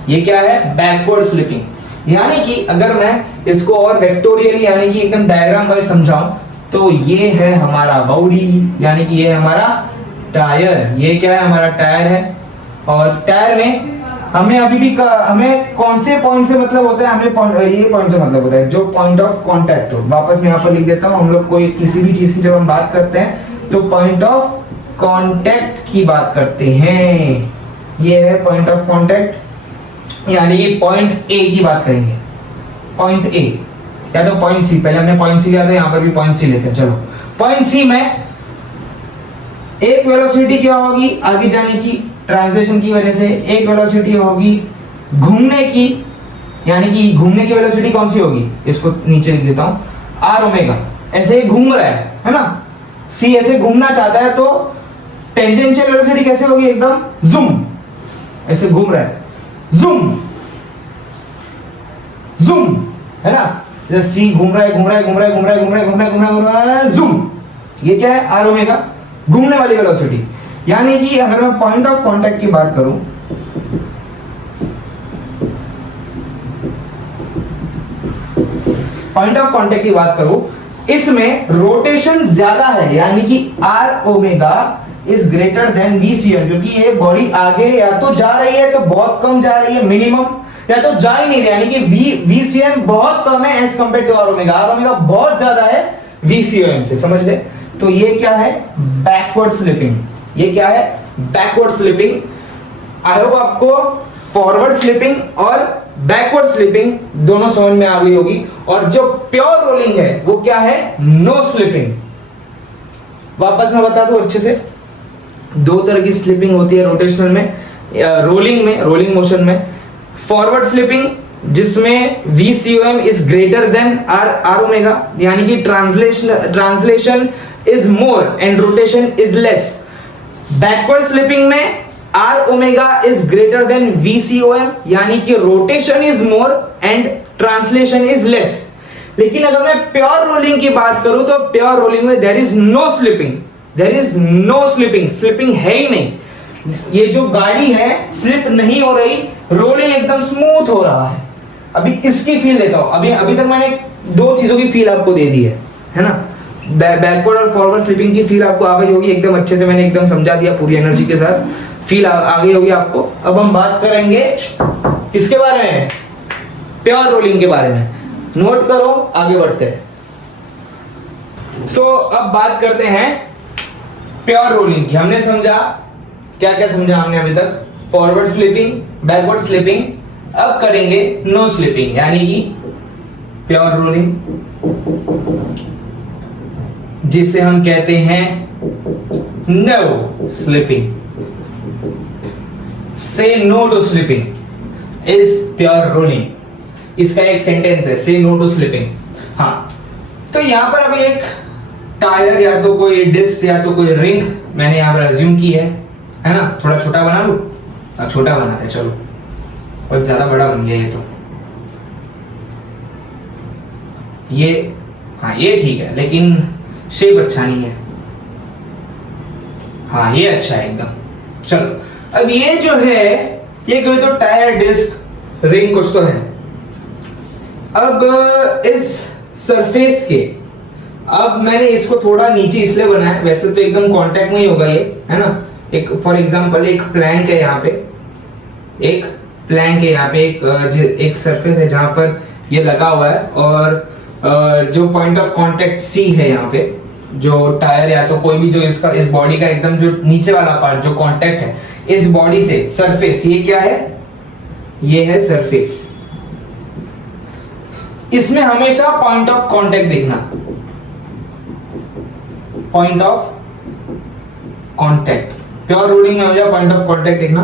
ये क्या है, बैकवर्ड स्लिपिंग। यानी कि अगर मैं इसको और वेक्टोरियली यानी कि एकदम डायग्राम वाइज समझाऊं तो ये है हमारा बॉडी, यानी कि ये है हमारा टायर। ये क्या है, हमारा टायर है, और टायर में हमें अभी भी हमें कौन से पॉइंट से मतलब होता है, हमें ये पॉइंट से मतलब होता है जो पॉइंट ऑफ कांटेक्ट हो। वापस मैं यहाँ पर लिख देता हूँ। हम लोग कोई किसी भी चीज की जब हम बात करते हैं तो पॉइंट ऑफ कांटेक्ट की बात करते हैं। ये है पॉइंट ऑफ कांटेक्ट, यानी कि पॉइंट ए की बात करेंगे, पॉइंट ए या तो पॉइंट सी। पहले हमने पॉइंट सी लिया था, यहाँ पर भी पॉइंट सी लेते हैं। चलो, पॉइंट सी में एक वेलोसिटी क्या होगी आगे जाने की, ट्रांसलेशन की वजह से। एक वेलोसिटी होगी घूमने की, यानी कि घूमने की वेलोसिटी कौन सी होगी, इसको नीचे लिख देता हूं, आर ओमेगा। ऐसे घूम रहा है ना, सी ऐसे घूमना चाहता है तो टेंजेंशियल वेलोसिटी कैसे होगी, एकदम जूम, ऐसे घूम रहा है, जूम जूम, है ना। जैसे सी घूम रहा है घूम रहा है घूम रहा है घूम रहा है घूम रहा है घूम रहा है घूम रहा है, जूम। ये क्या है, आर ओमेगा, घूमने वाली वेलोसिटी। यानी कि अगर मैं पॉइंट ऑफ कांटेक्ट की बात करूं, पॉइंट ऑफ कांटेक्ट की बात करूं, इसमें रोटेशन ज्यादा है, यानी कि R omega is greater than VCM, क्योंकि ये बॉडी आगे या तो जा रही है तो बहुत कम जा रही है मिनिमम, या तो जा ही नहीं रही, यानी कि वीसीएम बहुत कम है as compared to R omega. R omega बहुत ज्यादा है वीसीएम से, समझ गए। तो ये क्या है, बैकवर्ड स्लिपिंग। ये क्या है, बैकवर्ड स्लिपिंग। आई होप आपको फॉरवर्ड स्लिपिंग और बैकवर्ड स्लिपिंग दोनों समझ में आ गई होगी। और जो प्योर रोलिंग है वो क्या है, नो स्लिपिंग। वापस मैं बता दूं अच्छे से, दो तरह की स्लिपिंग होती है रोटेशनल में, रोलिंग में, रोलिंग मोशन में। फॉरवर्ड स्लिपिंग जिसमें VCOM is greater than R omega, यानी कि translation is more and rotation is less. Backward slipping में R omega is greater than VCOM, यानी कि rotation is more and translation is less. लेकिन अगर मैं प्योर रोलिंग की बात करूं तो प्योर रोलिंग में there is no slipping, there is no slipping, slipping है ही नहीं। ये जो गाड़ी है स्लिप नहीं हो रही, रोलिंग एकदम स्मूथ हो रहा है। अभी इसकी फील देता हूं। अभी तक मैंने दो चीजों की फील आपको दे दी है ना। बैकवर्ड और फॉरवर्ड स्लिपिंग की फील आपको आ गई होगी एकदम अच्छे से, मैंने एकदम समझा दिया पूरी एनर्जी के साथ, फील आ गई होगी आपको। अब हम बात करेंगे किसके बारे में, प्योर रोलिंग के बारे में। नोट करो, आगे बढ़ते हैं। सो अब बात करते हैं प्योर रोलिंग की। हमने समझा क्या क्या समझा हमने अभी तक? फॉरवर्ड स्लिपिंग, बैकवर्ड स्लिपिंग, अब करेंगे नो स्लिपिंग यानी कि प्योर रोलिंग, जिसे हम कहते हैं no slipping. So no to slipping is pure rolling. इसका एक सेंटेंस है, से नो टू स्लिपिंग। हाँ, तो यहां पर अभी एक टायर या तो कोई डिस्क या तो कोई रिंग मैंने यहां पर अज्यूम की है ना? थोड़ा छोटा बना लूं? छोटा बनाते हैं, चलो, बहुत ज्यादा बड़ा बन गया ये तो। ये हाँ ये ठीक है, लेकिन शेप अच्छा नहीं है। हाँ ये अच्छा है एकदम। चलो, अब ये जो है ये कोई तो टायर, डिस्क, रिंग कुछ तो है। अब इस सरफेस के, अब मैंने इसको थोड़ा नीचे इसलिए बनाया, वैसे तो एकदम कांटेक्ट में ही होगा ये, है ना? एक फॉर एग्जांपल एक प्लैंक है यहाँ पे, एक प्लैंक है यहाँ पे, एक सरफेस है जहां पर ये लगा हुआ है, और जो पॉइंट ऑफ कांटेक्ट सी है यहाँ पे, जो टायर या तो कोई भी जो इसका इस बॉडी का एकदम जो नीचे वाला पार्ट जो कांटेक्ट है इस बॉडी से, सरफेस, ये क्या है? ये है सरफेस। इसमें हमेशा पॉइंट ऑफ कांटेक्ट देखना, point of contact. Pure rolling में हो जाए पॉइंट ऑफ कांटेक्ट देखना।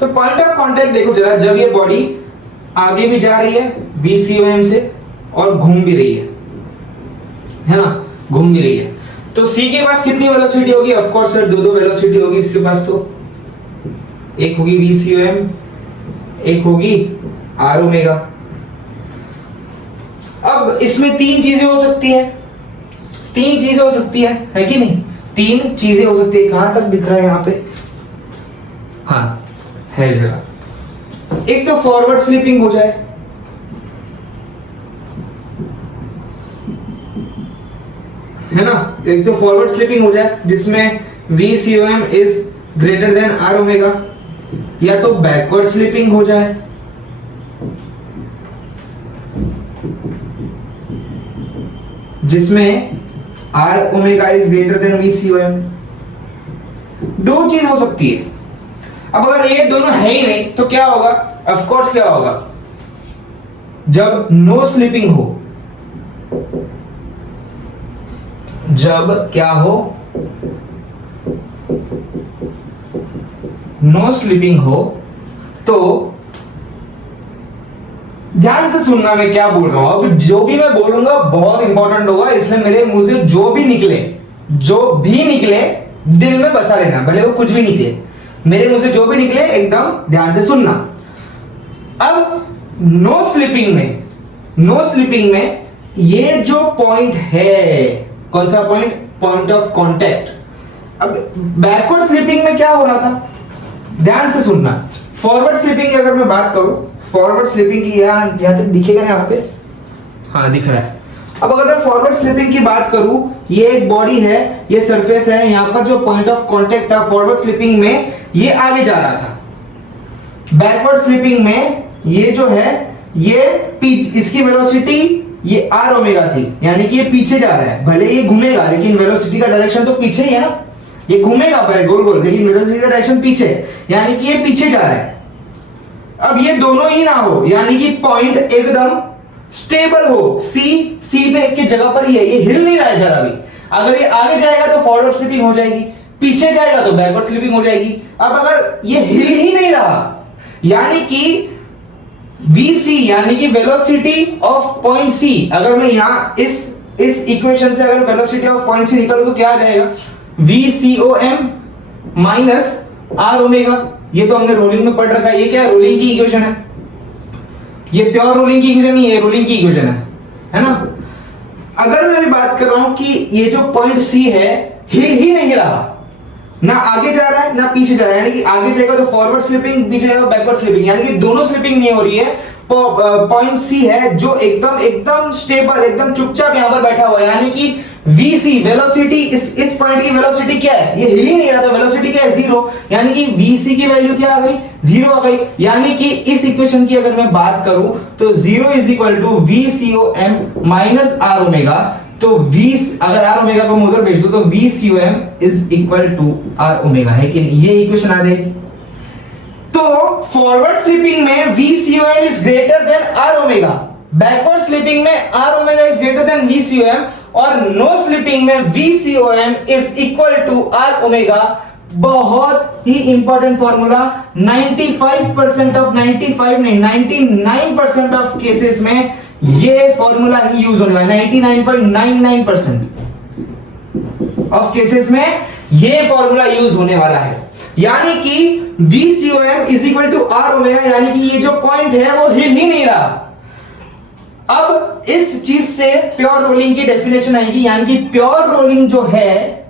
तो पॉइंट ऑफ कांटेक्ट देखो जरा, जब ये बॉडी आगे भी जा रही है VCOM से और घूम भी रही है ना? घूम भी रही है, तो C के पास कितनी वेलोसिटी होगी? ऑफ कोर्स सर दो वेलोसिटी होगी इसके पास, तो एक होगी VCOM, एक होगी R ओमेगा। अब इसमें तीन चीजें हो सकती है, तीन चीजें हो सकती है कि नहीं? तीन चीजें हो सकती है। कहां तक दिख रहा है यहाँ पे? हाँ है जरा। एक तो फॉरवर्ड स्लिपिंग हो जाए, है ना? एक तो फॉरवर्ड स्लिपिंग हो जाए जिसमें VCOM is greater than R omega, या तो बैकवर्ड स्लिपिंग हो जाए, जिसमें R omega is greater than VCOM। दो चीज हो सकती है। अब अगर ये दोनों है ही नहीं तो क्या होगा? ऑफ कोर्स क्या होगा? जब नो स्लिपिंग हो, जब क्या हो? नो स्लिपिंग हो, तो ध्यान से सुनना मैं क्या बोल रहा हूं। अब जो भी मैं बोलूंगा बहुत इंपॉर्टेंट होगा, इसलिए मेरे मुंह से जो भी निकले दिल में बसा लेना, भले वो कुछ भी निकले। मेरे मुंह से जो भी निकले एकदम ध्यान से सुनना। अब नो स्लिपिंग में ये जो पॉइंट है, कौन सा पॉइंट? Point of contact. अब बैकवर्ड स्लिपिंग में क्या हो रहा था? ध्यान से सुनना। फॉरवर्ड स्लिपिंग की अगर मैं बात करूं, फॉरवर्ड स्लिपिंग की यहां तक दिखेगा, यहां पे हाँ दिख रहा है। अब अगर मैं फॉरवर्ड स्लिपिंग की बात करूं, ये एक बॉडी है, ये सरफेस है, यहां पर जो पॉइंट ऑफ कांटेक्ट था फॉरवर्ड स्लिपिंग में ये आगे जा रहा था। बैकवर्ड स्लिपिंग में ये जो है ये इसकी वेलोसिटी ये R ओमेगा थी, यानी कि ये पीछे जा रहा है। भले ये घूमेगा लेकिन वेलोसिटी का डायरेक्शन तो पीछे ही है ना, ये घूमेगा पहले गोल गोल, लेकिन वेलोसिटी का डायरेक्शन पीछे है, यानी कि ये पीछे जा रहा है। अब ये दोनों ही ना हो, यानी कि पॉइंट एकदम स्टेबल हो, सी पे की जगह पर ही है, ये हिल नहीं रहा है जरा भी। अगर ये आगे जाएगा तो फॉरवर्ड स्लिपिंग हो जाएगी, पीछे जाएगा तो बैकवर्ड स्लिपिंग हो जाएगी। अब अगर ये हिल ही नहीं रहा, यानी कि VC यानी कि वेलोसिटी ऑफ पॉइंट C, अगर मैं यहां इस इक्वेशन से अगर वेलोसिटी ऑफ पॉइंट C निकालूं तो क्या आ जाएगा? VCOM minus R omega. ये तो हमने रोलिंग में पढ़ रखा है, ये क्या है? रोलिंग की इक्वेशन है। ये प्योर रोलिंग की इक्वेशन नहीं है, रोलिंग की इक्वेशन है ना? अगर मैं अभी बात कर रहा हूं कि ये जो पॉइंट C है हिल ही नहीं रहा, ना आगे जा रहा है ना पीछे जा रहा है, यानी कि आगे जाएगा तो फॉरवर्ड स्लिपिंग, पीछे जाएगा बैकवर्ड स्लिपिंग, यानी कि दोनों स्लिपिंग नहीं हो रही है। पॉइंट C है जो एकदम स्टेबल, एकदम चुपचाप यहां पर बैठा हुआ है, यानी कि VC वेलोसिटी, इस पॉइंट की वेलोसिटी क्या है? ये हिल ही नहीं रहा, तो वेलोसिटी क्या है? 0, यानी कि VC की वैल्यू क्या आ गई? 0 आ गई। यानी कि इस इक्वेशन की अगर मैं बात करूं तो 0 is equal to VCOM minus R omega. तो v अगर r ओमेगा को मैं उधर भेज दूं तो v cum is equal to r omega है कि नहीं, ये इक्वेशन आ जाएगी। तो फॉरवर्ड स्लिपिंग में v cum is greater than r omega, backward slipping में r omega is greater than v cum, और नो स्लिपिंग में v cum is equal to r omega. बहुत ही इंपॉर्टेंट फॉर्मूला, 95% ऑफ 95 नहीं 99% of cases में ये formula ही use होने वाला है। 99.99% ऑफ केसेस में ये फॉर्मूला यूज होने वाला है, यानी कि VCOM is equal to R omega, यानी कि ये जो पॉइंट है वो हिल ही नहीं रहा। अब इस चीज से प्योर रोलिंग की डेफिनेशन आएगी, यानी कि प्योर रोलिंग जो है,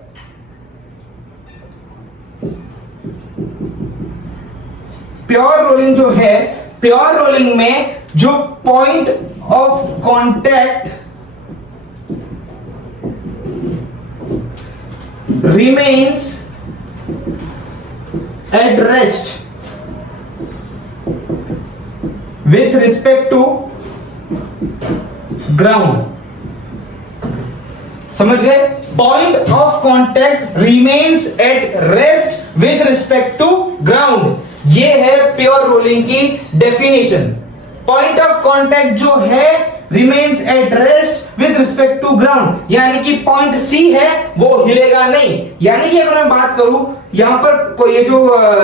प्योर रोलिंग जो है, प्योर रोलिंग में जो point of contact remains at rest with respect to ground, समझ गए? Point of contact remains at rest with respect to ground, ये है प्योर रोलिंग की डेफिनेशन। पॉइंट ऑफ कांटेक्ट जो है remains at rest with respect to ground, यानी कि point C है वो हिलेगा नहीं। यानी कि अगर मैं बात करूं यहां पर ये जो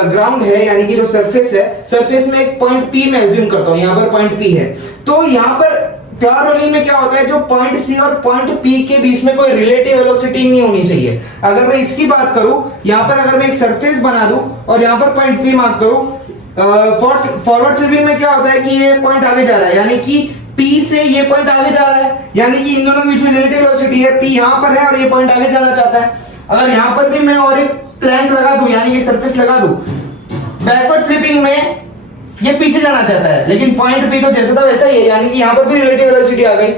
ग्राउंड है, यानी कि जो सरफेस है, सरफेस में एक पॉइंट पी मैं एज्यूम करता हूं, यहां पर पॉइंट पी है, तो यहां पर प्योर रोलिंग में क्या होता है, जो पॉइंट सी और पॉइंट पी के बीच में कोई रिलेटिव वेलोसिटी नहीं होनी चाहिए। अगर मैं इसकी बात करूं, यहां पर अगर मैं एक सरफेस बना दूं और यहां पर पॉइंट पी मार्क करूं, फॉरवर्ड स्लिपिंग में क्या होता है कि ये पॉइंट आगे जा रहा है, यानी कि P से ये पॉइंट आगे जा रहा है, यानी कि इन दोनों के बीच में रिलेटिव वेलोसिटी है, P यहां पर है और ये पॉइंट आगे जाना चाहता है। अगर यहां पर भी मैं और एक प्लैंक लगा दूं, यानी कि सरफेस लगा दूं, बैकवर्ड स्लिपिंग में ये पीछे जाना चाहता है, लेकिन पॉइंट P तो जैसा था वैसा ही है, यानी कि यहां पर भी रिलेटिव वेलोसिटी आ गई।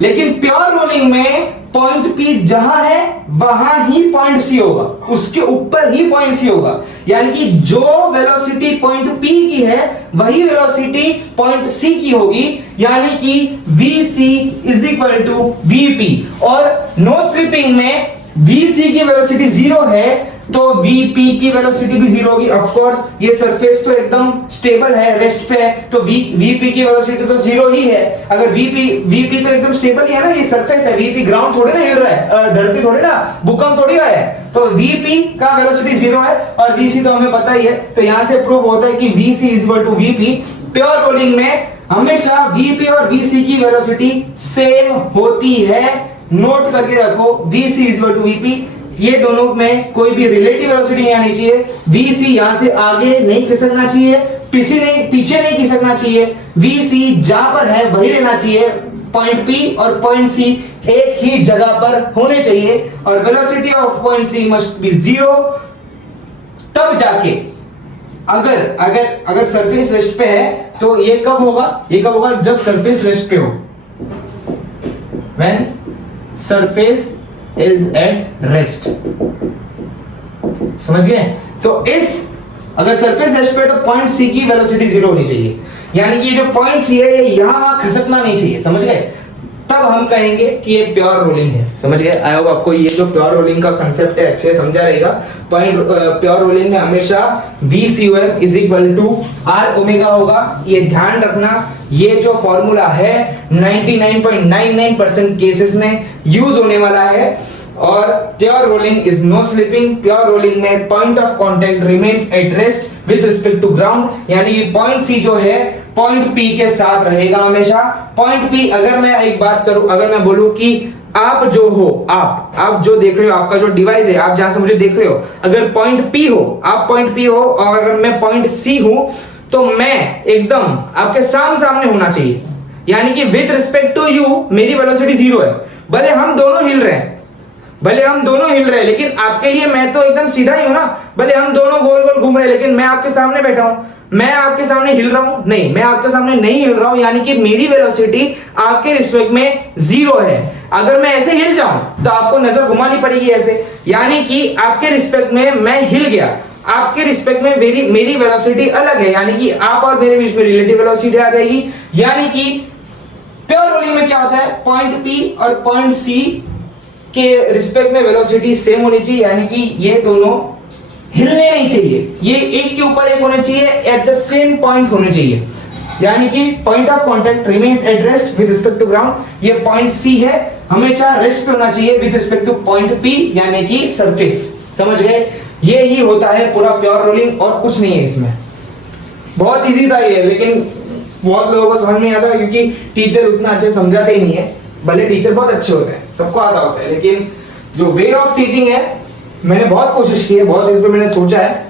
लेकिन प्योर रोलिंग में पॉइंट P जहां है वहां ही पॉइंट C होगा, उसके ऊपर ही पॉइंट C होगा, यानी कि जो वेलोसिटी पॉइंट P की है वही वेलोसिटी पॉइंट C की होगी, यानी कि VC is equal to VP। और नो स्लिपिंग में VC की वेलोसिटी 0 है तो VP की वेलोसिटी भी 0 होगी। ऑफ कोर्स ये सरफेस तो एकदम स्टेबल है, रेस्ट पे है, तो VP की वेलोसिटी तो 0 ही है। अगर VP तो एकदम स्टेबल ही है ना, ये सरफेस है, VP ग्राउंड थोड़ी ना हिल रहा है, धरती थोड़ी ना, भूकंप थोड़ी है, तो VP का वेलोसिटी 0 है और VC तो हमें पता ही है। तो यहां से प्रूव होता है कि VC is equal to VP। Pure rolling में हमेशा VP और VC की वेलोसिटी सेम होती है, नोट करके रखो, VC is equal to VP। ये दोनों में कोई भी रिलेटिव वेलोसिटी नहीं आनी चाहिए। VC यहां से आगे नहीं खिसकना चाहिए, पीछे नहीं खिसकना चाहिए, VC जहां पर है वही रहना चाहिए। पॉइंट P और पॉइंट C एक ही जगह पर होने चाहिए और velocity of point C must be 0। तब जाके अगर सरफेस रेस्ट पे है तो ये कब होगा जब सरफेस रेस्ट पे हो, when surface is at rest, समझ गए? तो अगर सरफेस रेस्ट पे है तो पॉइंट C की वेलोसिटी 0 होनी चाहिए, यानी कि ये जो पॉइंट C है ये यहां खसकना नहीं चाहिए, समझ गए? तब हम कहेंगे कि ये प्योर रोलिंग है, समझ गए? आई होप आपको ये जो प्योर रोलिंग का कांसेप्ट है अच्छे से समझा रहेगा। प्योर रोलिंग में हमेशा VCOM is equal to R omega होगा, ये ध्यान रखना। ये जो फॉर्मूला है 99.99% केसेस में यूज होने वाला है। और pure rolling is no slipping. Pure rolling में point of contact remains at rest with respect to ground, यानी कि पॉइंट C जो है पॉइंट P के साथ रहेगा हमेशा। पॉइंट P, अगर मैं एक बात करूं, अगर मैं बोलूं कि आप जो हो, आप जो देख रहे हो, आपका जो डिवाइस है, आप जहां से मुझे देख रहे हो, अगर पॉइंट P हो, आप पॉइंट P हो और अगर मैं पॉइंट C हूं, तो मैं एकदम आपके सामने होना चाहिए, यानी कि विद रिस्पेक्ट टू यू मेरी वेलोसिटी 0 है। भले हम दोनों हिल रहे हैं, लेकिन आपके लिए मैं तो एकदम सीधा ही हूं ना। भले हम दोनों गोल गोल घूम रहे हैं, लेकिन मैं आपके सामने बैठा हूं, मैं आपके सामने हिल रहा हूं? नहीं, मैं आपके सामने नहीं हिल रहा हूं, यानी कि मेरी वेलोसिटी आपके रिस्पेक्ट में 0 है। अगर मैं ऐसे हिल जाऊं तो आपको नजर घुमानी पड़ेगी ऐसे, यानी कि आपके रिस्पेक्ट में मैं हिल गया, आपके रिस्पेक्ट में मेरी वेलोसिटी अलग है, यानी कि आप और मेरे बीच में रिलेटिव वेलोसिटी आ जाएगी, यानी कि प्योर रोलिंग में क्या होता है, पॉइंट पी और पॉइंट सी के रिस्पेक्ट में वेलोसिटी सेम होनी चाहिए, यानी कि ये दोनों हिलने नहीं चाहिए, ये एक के ऊपर एक होने चाहिए, एट द सेम पॉइंट होने चाहिए, यानी कि point of contact remains at rest with respect to ground. ये पॉइंट सी है, हमेशा रेस्ट पे होना चाहिए with respect to point P, यानी कि सरफेस। समझ गए? ये ही होता है पूरा प्योर रोलिंग, और कुछ नहीं है इसमें। बहुत इजी था ये, लेकिन बहुत लोगों को समझ नहीं आता क्योंकि टीचर उतना अच्छे समझाते ही नहीं है। भले टीचर बहुत अच्छे होते हैं, सबको आता होता है, लेकिन जो वे ऑफ टीचिंग है, मैंने बहुत कोशिश की है, बहुत इस पे मैंने सोचा है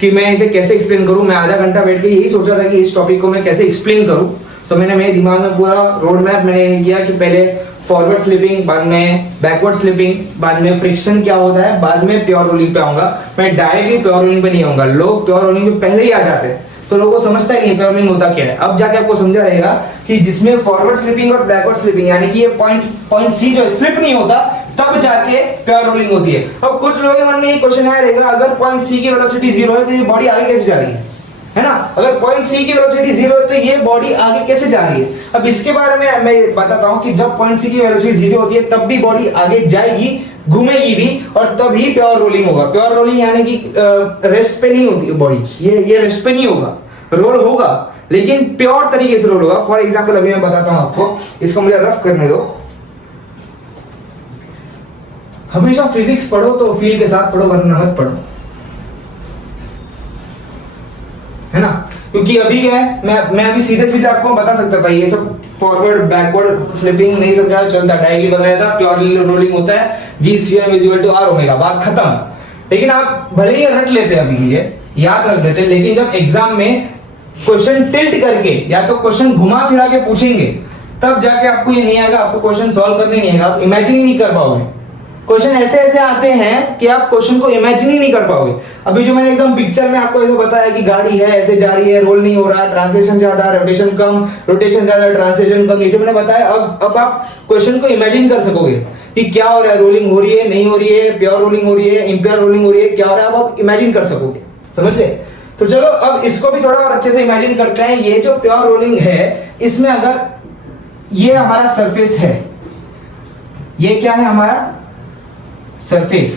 कि मैं इसे कैसे एक्सप्लेन करूं। मैं आधा घंटा बैठ के यही सोचा था कि इस टॉपिक को मैं कैसे एक्सप्लेन करूं। तो मैंने मेरे दिमाग में पूरा रोड मैप मैंने किया कि पहले फॉरवर्ड स्लिपिंग, बाद में बैकवर्ड स्लिपिंग, बाद में फ्रिक्शन क्या होता है, बाद में प्योर रोलिंग पे आऊंगा। मैं डायरेक्टली प्योर रोलिंग पे नहीं आऊंगा, लोग प्योर रोलिंग पे पहले ही आ जाते हैं, तो लोगों को समझता ही नहीं प्योर रोलिंग होता क्या है। अब जाके आपको समझा रहेगा कि जिसमें फॉरवर्ड स्लिपिंग और बैकवर्ड स्लिपिंग, यानी कि ये पॉइंट सी जो स्लिप नहीं होता, तब जाके प्योर रोलिंग होती है। अब कुछ लोगों के मन में ये क्वेश्चन आया रहेगा, अगर पॉइंट सी की वेलोसिटी 0 है तो ये बॉडी आगे कैसे जा रही है ना? अगर पॉइंट सी की वेलोसिटी 0 है तो ये बॉडी आगे कैसे जा रही है? अब इसके बारे में मैं बताता हूं कि जब पॉइंट सी की वेलोसिटी 0 होती है तब भी बॉडी आगे जाएगी, घूमेगी भी, और तभी प्योर रोलिंग होगा। प्योर रोलिंग यानी कि रेस्ट पे नहीं होती है बॉडी, ये रेस्ट पे नहीं होगा, रोल होगा, लेकिन प्योर तरीके से रोल होगा। फॉर एग्जाम्पल अभी मैं बताता हूं आपको, इसको मुझे रफ करने दो। हमेशा फिजिक्स पढ़ो तो फील के साथ पढ़ो, वरना मत पढ़ो, है ना? क्योंकि अभी क्या है, मैं अभी सीधे सीधे आपको बता सकता था, ये सब फॉरवर्ड बैकवर्ड स्लिपिंग नहीं समझा चलता, डायरेक्टली बताया था प्योर रोलिंग होता है VCM is equal to R omega, बात खत्म। लेकिन आप भले ही रट लेते हैं, अभी ये याद रख लेते हैं, लेकिन जब एग्जाम में क्वेश्चन टिल्ट करके या तो क्वेश्चन घुमा फिरा के पूछेंगे, तब जाके आपको ये नहीं आएगा, आपको क्वेश्चन सॉल्व करने नहीं आएगा, आप इमेजिन ही नहीं कर पाओगे। क्वेश्चन ऐसे ऐसे आते हैं कि आप क्वेश्चन को इमेजिन ही नहीं कर पाओगे। अभी जो मैंने एकदम पिक्चर में आपको ऐसे बताया कि गाड़ी है, ऐसे जा रही है, रोल नहीं हो रहा, ट्रांसलेशन ज्यादा, रोटेशन कम, रोटेशन ज्यादा, ट्रांसलेशन कम, ये जो मैंने बताया, अब आप क्वेश्चन को इमेजिन कर सकोगे कि क्या हो रहा है, रोलिंग हो रही है, नहीं हो रही है, प्योर रोलिंग हो रही है, इम्प्योर रोलिंग हो रही है, क्या हो रहा है, आप इमेजिन कर सकोगे। समझ ले? तो चलो अब इसको भी थोड़ा और अच्छे से इमेजिन करते हैं। ये जो प्योर रोलिंग है, इसमें अगर ये हमारा सरफेस है, ये क्या है हमारा सरफेस,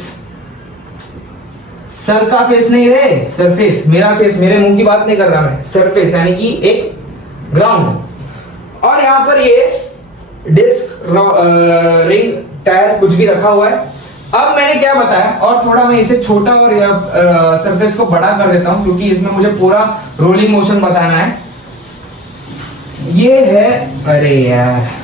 सर का फेस नहीं रे, सरफेस, मेरा फेस, मेरे मुंह की बात नहीं कर रहा मैं, सरफेस यानी कि एक ग्राउंड। और यहां पर ये डिस्क, रिंग, टायर कुछ भी रखा हुआ है। अब मैंने क्या बताया, और थोड़ा मैं इसे छोटा और सरफेस को बड़ा कर देता हूं, क्योंकि इसमें मुझे पूरा रोलिंग मोशन बताना है। ये है, अरे यार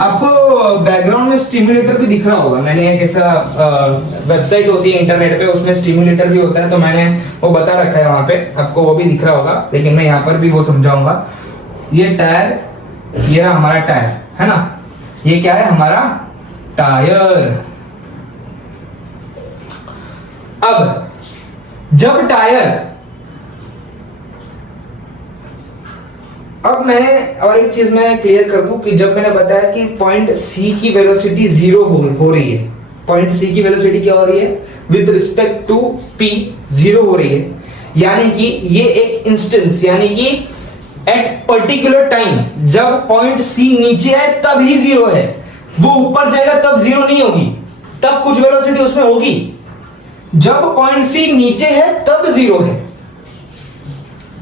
आपको बैकग्राउंड में स्टिमुलेटर भी दिख रहा होगा। मैंने एक ऐसा वेबसाइट होती है इंटरनेट पे, उसमें स्टिमुलेटर भी होता है, तो मैंने वो बता रखा है वहां पे, आपको वो भी दिख रहा होगा, लेकिन मैं यहाँ पर भी वो समझाऊंगा। ये टायर, ये रहा हमारा टायर, है ना? ये क्या है हमारा टायर। अब जब टायर, अब मैंने और एक चीज मैं क्लियर कर दूं कि जब मैंने बताया कि पॉइंट सी की वेलोसिटी 0 हो रही है, पॉइंट सी की वेलोसिटी क्या हो रही है विद रिस्पेक्ट टू पी, 0 हो रही है, यानी कि ये एक इंस्टेंस, यानी कि एट पर्टिकुलर टाइम जब पॉइंट सी नीचे है तब ही 0 है, वो ऊपर जाएगा तब 0 नहीं होगी, तब कुछ वेलोसिटी उसमें होगी। जब पॉइंट सी नीचे है तब 0 है।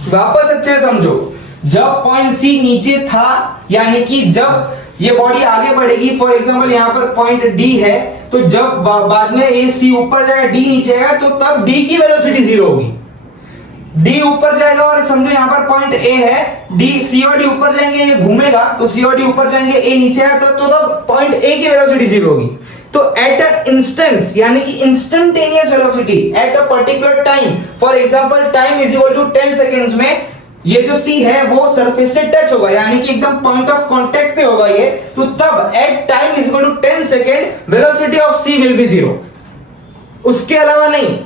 वापस अच्छे से समझो, जब पॉइंट सी नीचे था, यानी कि जब ये बॉडी आगे बढ़ेगी, फॉर एग्जांपल यहां पर पॉइंट डी है, तो जब बाद में ए सी ऊपर जाएगा, डी नीचे आएगा, तो तब डी की वेलोसिटी 0 होगी। डी ऊपर जाएगा, और समझो यहां पर पॉइंट ए है, डी, सी और डी ऊपर जाएंगे, ये घूमेगा, तो सी और डी ऊपर जाएंगे, ए नीचे आएगा, तो तब पॉइंट ए की वेलोसिटी 0 होगी। तो एट अ इंस्टेंस, यानी कि instantaneous velocity at a particular time, for example time is equal to 10 seconds में ये जो C है वो सरफेस से टच होगा, यानी कि एकदम पॉइंट ऑफ कांटेक्ट पे होगा ये, तो तब at time is equal to 10 second velocity of C will be 0। उसके अलावा नहीं,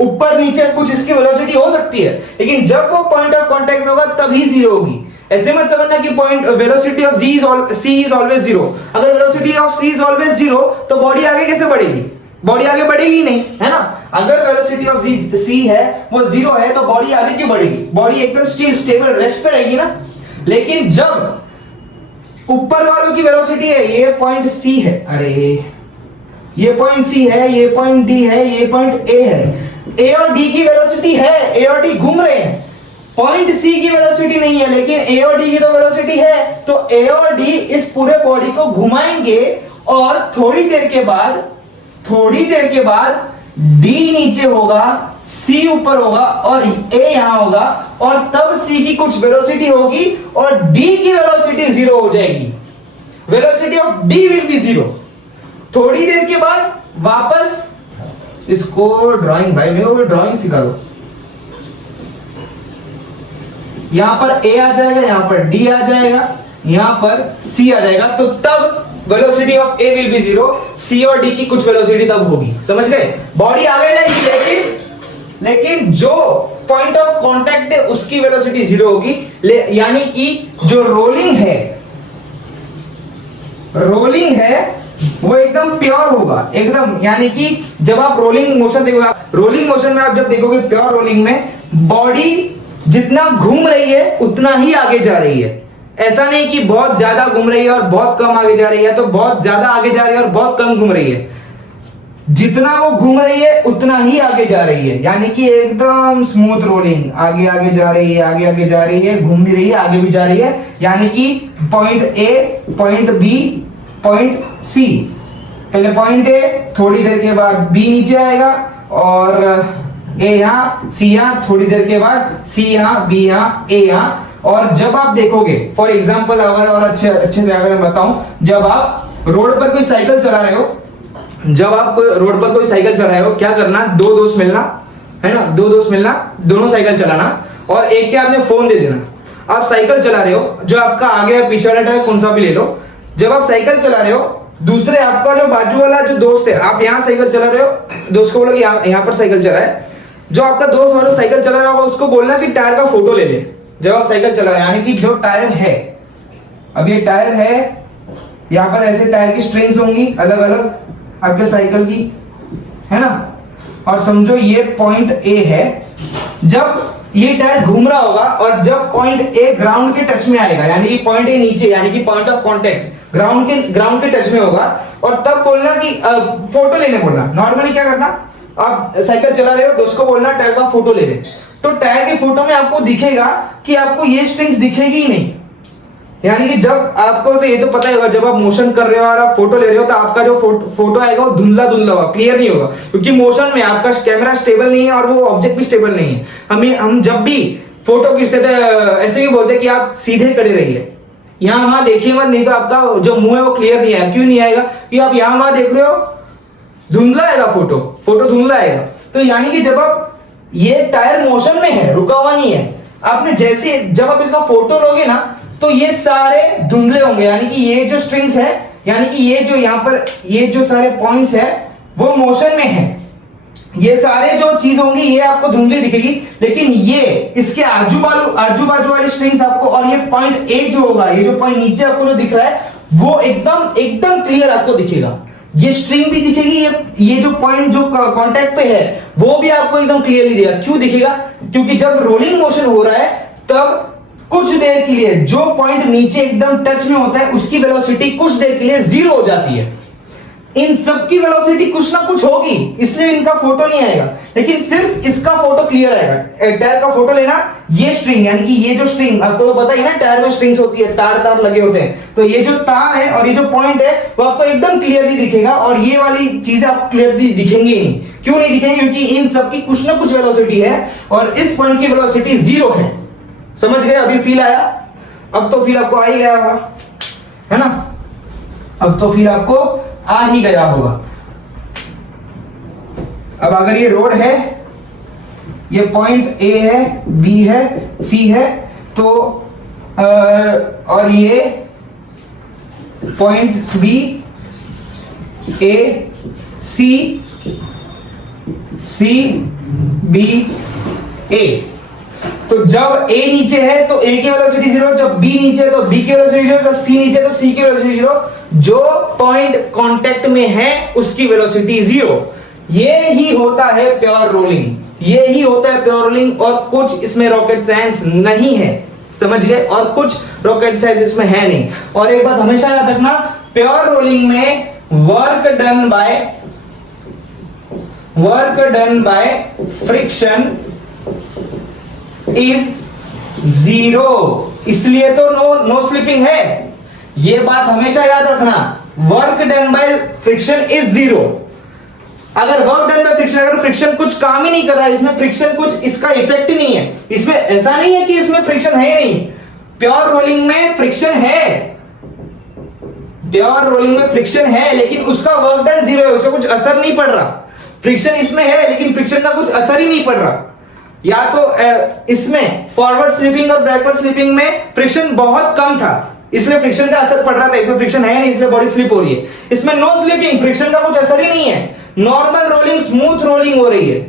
ऊपर नीचे कुछ इसकी वेलोसिटी हो सकती है, लेकिन जब वो पॉइंट ऑफ कांटेक्ट में होगा तभी 0 होगी। ऐसे मत समझना कि point velocity of C is always 0। अगर velocity of C is always 0 तो बॉडी आगे कैसे बढ़ेगी? बॉडी आगे बढ़ेगी नहीं, है ना। अगर वेलोसिटी ऑफ c है वो 0 है तो बॉडी आगे क्यों बढ़ेगी, बॉडी एकदम स्टेबल रेस्ट पे रहेगी ना। लेकिन जब ऊपर वालों की वेलोसिटी है, ये पॉइंट c है, अरे ये पॉइंट c है, ये पॉइंट d है, ये पॉइंट a है, a और d की वेलोसिटी है, a और d घूम रहे हैं, पॉइंट c की वेलोसिटी नहीं है, लेकिन a और d की तो वेलोसिटी है। तो a और d इस पूरे बॉडी को घुमाएंगे और थोड़ी देर के बाद d नीचे होगा, c ऊपर होगा और a यहां होगा, और तब c की कुछ वेलोसिटी होगी और d की वेलोसिटी 0 हो जाएगी। Velocity of d will be 0। थोड़ी देर के बाद वापस, इसको ड्राइंग, भाई मेरे को ड्राइंग सिखा दो। यहां पर a आ जाएगा, यहां पर d आ जाएगा, यहां पर c आ जाएगा, तो तब velocity of a will be 0, c और d की कुछ वेलोसिटी तब होगी। समझ गए, बॉडी आगे जाएगी, लेकिन जो पॉइंट ऑफ कांटेक्ट है उसकी वेलोसिटी 0 होगी। यानी कि जो रोलिंग है वो एकदम प्योर होगा, एकदम, यानी कि जब आप रोलिंग मोशन देखोगे, रोलिंग मोशन में आप जब देखोगे प्योर रोलिंग में, बॉडी जितना घूम रही है उतना ही आगे जा रही है। ऐसा नहीं कि बहुत ज्यादा घूम रही है और बहुत कम आगे जा रही है, तो बहुत ज्यादा आगे जा रही है और बहुत कम घूम रही है। जितना वो घूम रही है उतना ही आगे जा रही है, यानी कि एकदम स्मूथ रोलिंग, आगे आगे जा रही है, आगे आगे जा रही है, घूम भी रही है, आगे भी जा रही है। यानी कि point A, point B, point C, पहले पॉइंट ए, थोड़ी देर के बाद बी नीचे आएगा और ए यहां, सी यहां, थोड़ी देर के बाद सी यहां, बी यहां, ए यहां। और जब आप देखोगे, फॉर एग्जांपल अगर और अच्छे से अगर मैं बताऊं, जब आप रोड पर कोई साइकिल चला रहे हो, क्या करना, दो दोस्त मिलना, है ना, दो दोस्त मिलना, दोनों साइकिल चलाना और एक के हाथ में फोन दे देना। आप साइकिल चला रहे हो, जो आपका आगे या पीछे वाला टायर कौन सा भी ले लो, जब आप साइकिल चला रहे हो, दूसरे आपका जो बाजू वाला जो दोस्त है, आप यहाँ साइकिल चला रहे हो, दोस्त को बोलो कि यहाँ पर साइकिल चला है, जो आपका दोस्त और साइकिल चला रहा होगा उसको बोलना कि टायर का फोटो ले ले। जब आप साइकिल चला रहे, यानी कि जो टायर है, अब ये टायर है, यहाँ पर ऐसे टायर की स्ट्रिंग्स होंगी अलग अलग आपके साइकिल की, है ना, और समझो ये पॉइंट ए है। जब ये टायर घूम रहा होगा और जब पॉइंट ए ग्राउंड के टच में आएगा, यानी कि पॉइंट ए नीचे, यानी कि पॉइंट ऑफ कांटेक्ट ग्राउंड के टच में होगा, और तब बोलना कि फोटो लेने बोलना। नॉर्मली क्या करना, आप साइकिल चला रहे हो, दोस्त को बोलना टायर का फोटो ले ले, तो टायर के फोटो में आपको दिखेगा कि आपको ये स्ट्रिंग्स दिखेगी ही नहीं। यानी कि जब आपको, तो ये तो पता ही होगा, जब आप मोशन कर रहे हो और आप फोटो ले रहे हो तो आपका जो फोटो आएगा वो धुंधला होगा, क्लियर नहीं होगा, क्योंकि मोशन में आपका कैमरा स्टेबल नहीं है और वो ऑब्जेक्ट भी स्टेबल नहीं है। हम जब भी फोटो खींचते थे ऐसे ही बोलते कि आप सीधे खड़े रहिए, यहाँ वहां देखिए मत, नहीं तो आपका जो मुंह है वो क्लियर नहीं आएगा। क्यों नहीं आएगा, कि आप यहाँ वहां देख रहे हो, धुंधला आएगा, फोटो धुंधला आएगा। तो यानी कि जब आप, ये टायर मोशन में है, रुका हुआ नहीं है, आपने जैसे जब आप इसका फोटो लोगे ना तो ये सारे धुंधले होंगे, यानी कि ये जो स्ट्रिंग्स है, यानी कि ये जो यहाँ पर ये जो सारे पॉइंट्स है वो मोशन में है, ये सारे जो चीज होंगी ये आपको धुंधली दिखेगी। लेकिन ये इसके आजू बाजू वाली स्ट्रिंग्स आपको, और ये पॉइंट ए जो होगा, ये जो पॉइंट नीचे आपको जो दिख रहा है वो एकदम क्लियर आपको दिखेगा। ये स्ट्रिंग भी दिखेगी, ये जो पॉइंट जो कांटेक्ट पे है वो भी आपको एकदम क्लियरली दिखेगा। क्यों दिखेगा, क्योंकि जब रोलिंग मोशन हो रहा है तब कुछ देर के लिए जो पॉइंट नीचे एकदम टच में होता है उसकी वेलोसिटी कुछ देर के लिए 0 हो जाती है। इन सबकी वेलोसिटी कुछ ना कुछ होगी, इसलिए इनका फोटो नहीं आएगा, लेकिन सिर्फ इसका फोटो क्लियर आएगा। टायर का फोटो लेना, ये स्ट्रिंग, यानी कि ये जो स्ट्रिंग, आपको पता ही ना टायर में स्ट्रिंग्स होती है, तार लगे होते हैं, तो ये जो तार है और ये जो पॉइंट है वो आपको एकदम क्लियरली दिखेगा, और ये वाली चीजें आपको क्लियरली दिखेंगी ही नहीं। क्यों नहीं दिखेंगी, क्योंकि इन सबकी कुछ ना कुछ वेलोसिटी है और इस पॉइंट की वेलोसिटी 0 है। समझ गए, अभी फील आया, अब तो फील आपको आ ही गया होगा, है ना, अब तो फील आपको आ ही गया होगा। अब अगर ये रोड है, ये पॉइंट ए है, बी है, सी है, तो और ये पॉइंट बी, ए, सी, बी, ए, तो जब A नीचे है तो A की वेलोसिटी 0, जब B नीचे है तो B की वेलोसिटी 0, जब C नीचे है तो C की वेलोसिटी 0, जो पॉइंट कांटेक्ट में है उसकी वेलोसिटी 0। ये ही होता है प्योर रोलिंग, ये ही होता है प्योर रोलिंग, और कुछ इसमें रॉकेट साइंस नहीं है, समझ गए, और कुछ रॉकेट साइंस इसमें है नहीं। और एक बात हमेशा याद रखना, प्योर रोलिंग में work done by friction is 0, इसलिए तो नो स्लिपिंग है। ये बात हमेशा याद रखना, work done by friction is 0। अगर वर्क डन बाय फ्रिक्शन, अगर फ्रिक्शन कुछ काम ही नहीं कर रहा है, इसमें फ्रिक्शन कुछ इसका इफेक्ट नहीं है, इसमें ऐसा नहीं है कि इसमें फ्रिक्शन है नहीं, प्योर रोलिंग में फ्रिक्शन है, प्योर रोलिंग में फ्रिक्शन है, लेकिन उसका वर्क डन 0 है, उसका कुछ असर नहीं पड़ रहा। फ्रिक्शन इसमें है लेकिन फ्रिक्शन का कुछ असर ही नहीं पड़ रहा। या तो इसमें फॉरवर्ड स्लिपिंग और बैकवर्ड स्लिपिंग में फ्रिक्शन बहुत कम था, इसलिए फ्रिक्शन का असर पड़ रहा था, इसमें फ्रिक्शन है नहीं इसलिए बॉडी स्लिप हो रही है। इसमें नो स्लिपिंग, फ्रिक्शन का कुछ असर ही नहीं है, नॉर्मल रोलिंग, स्मूथ रोलिंग हो रही है।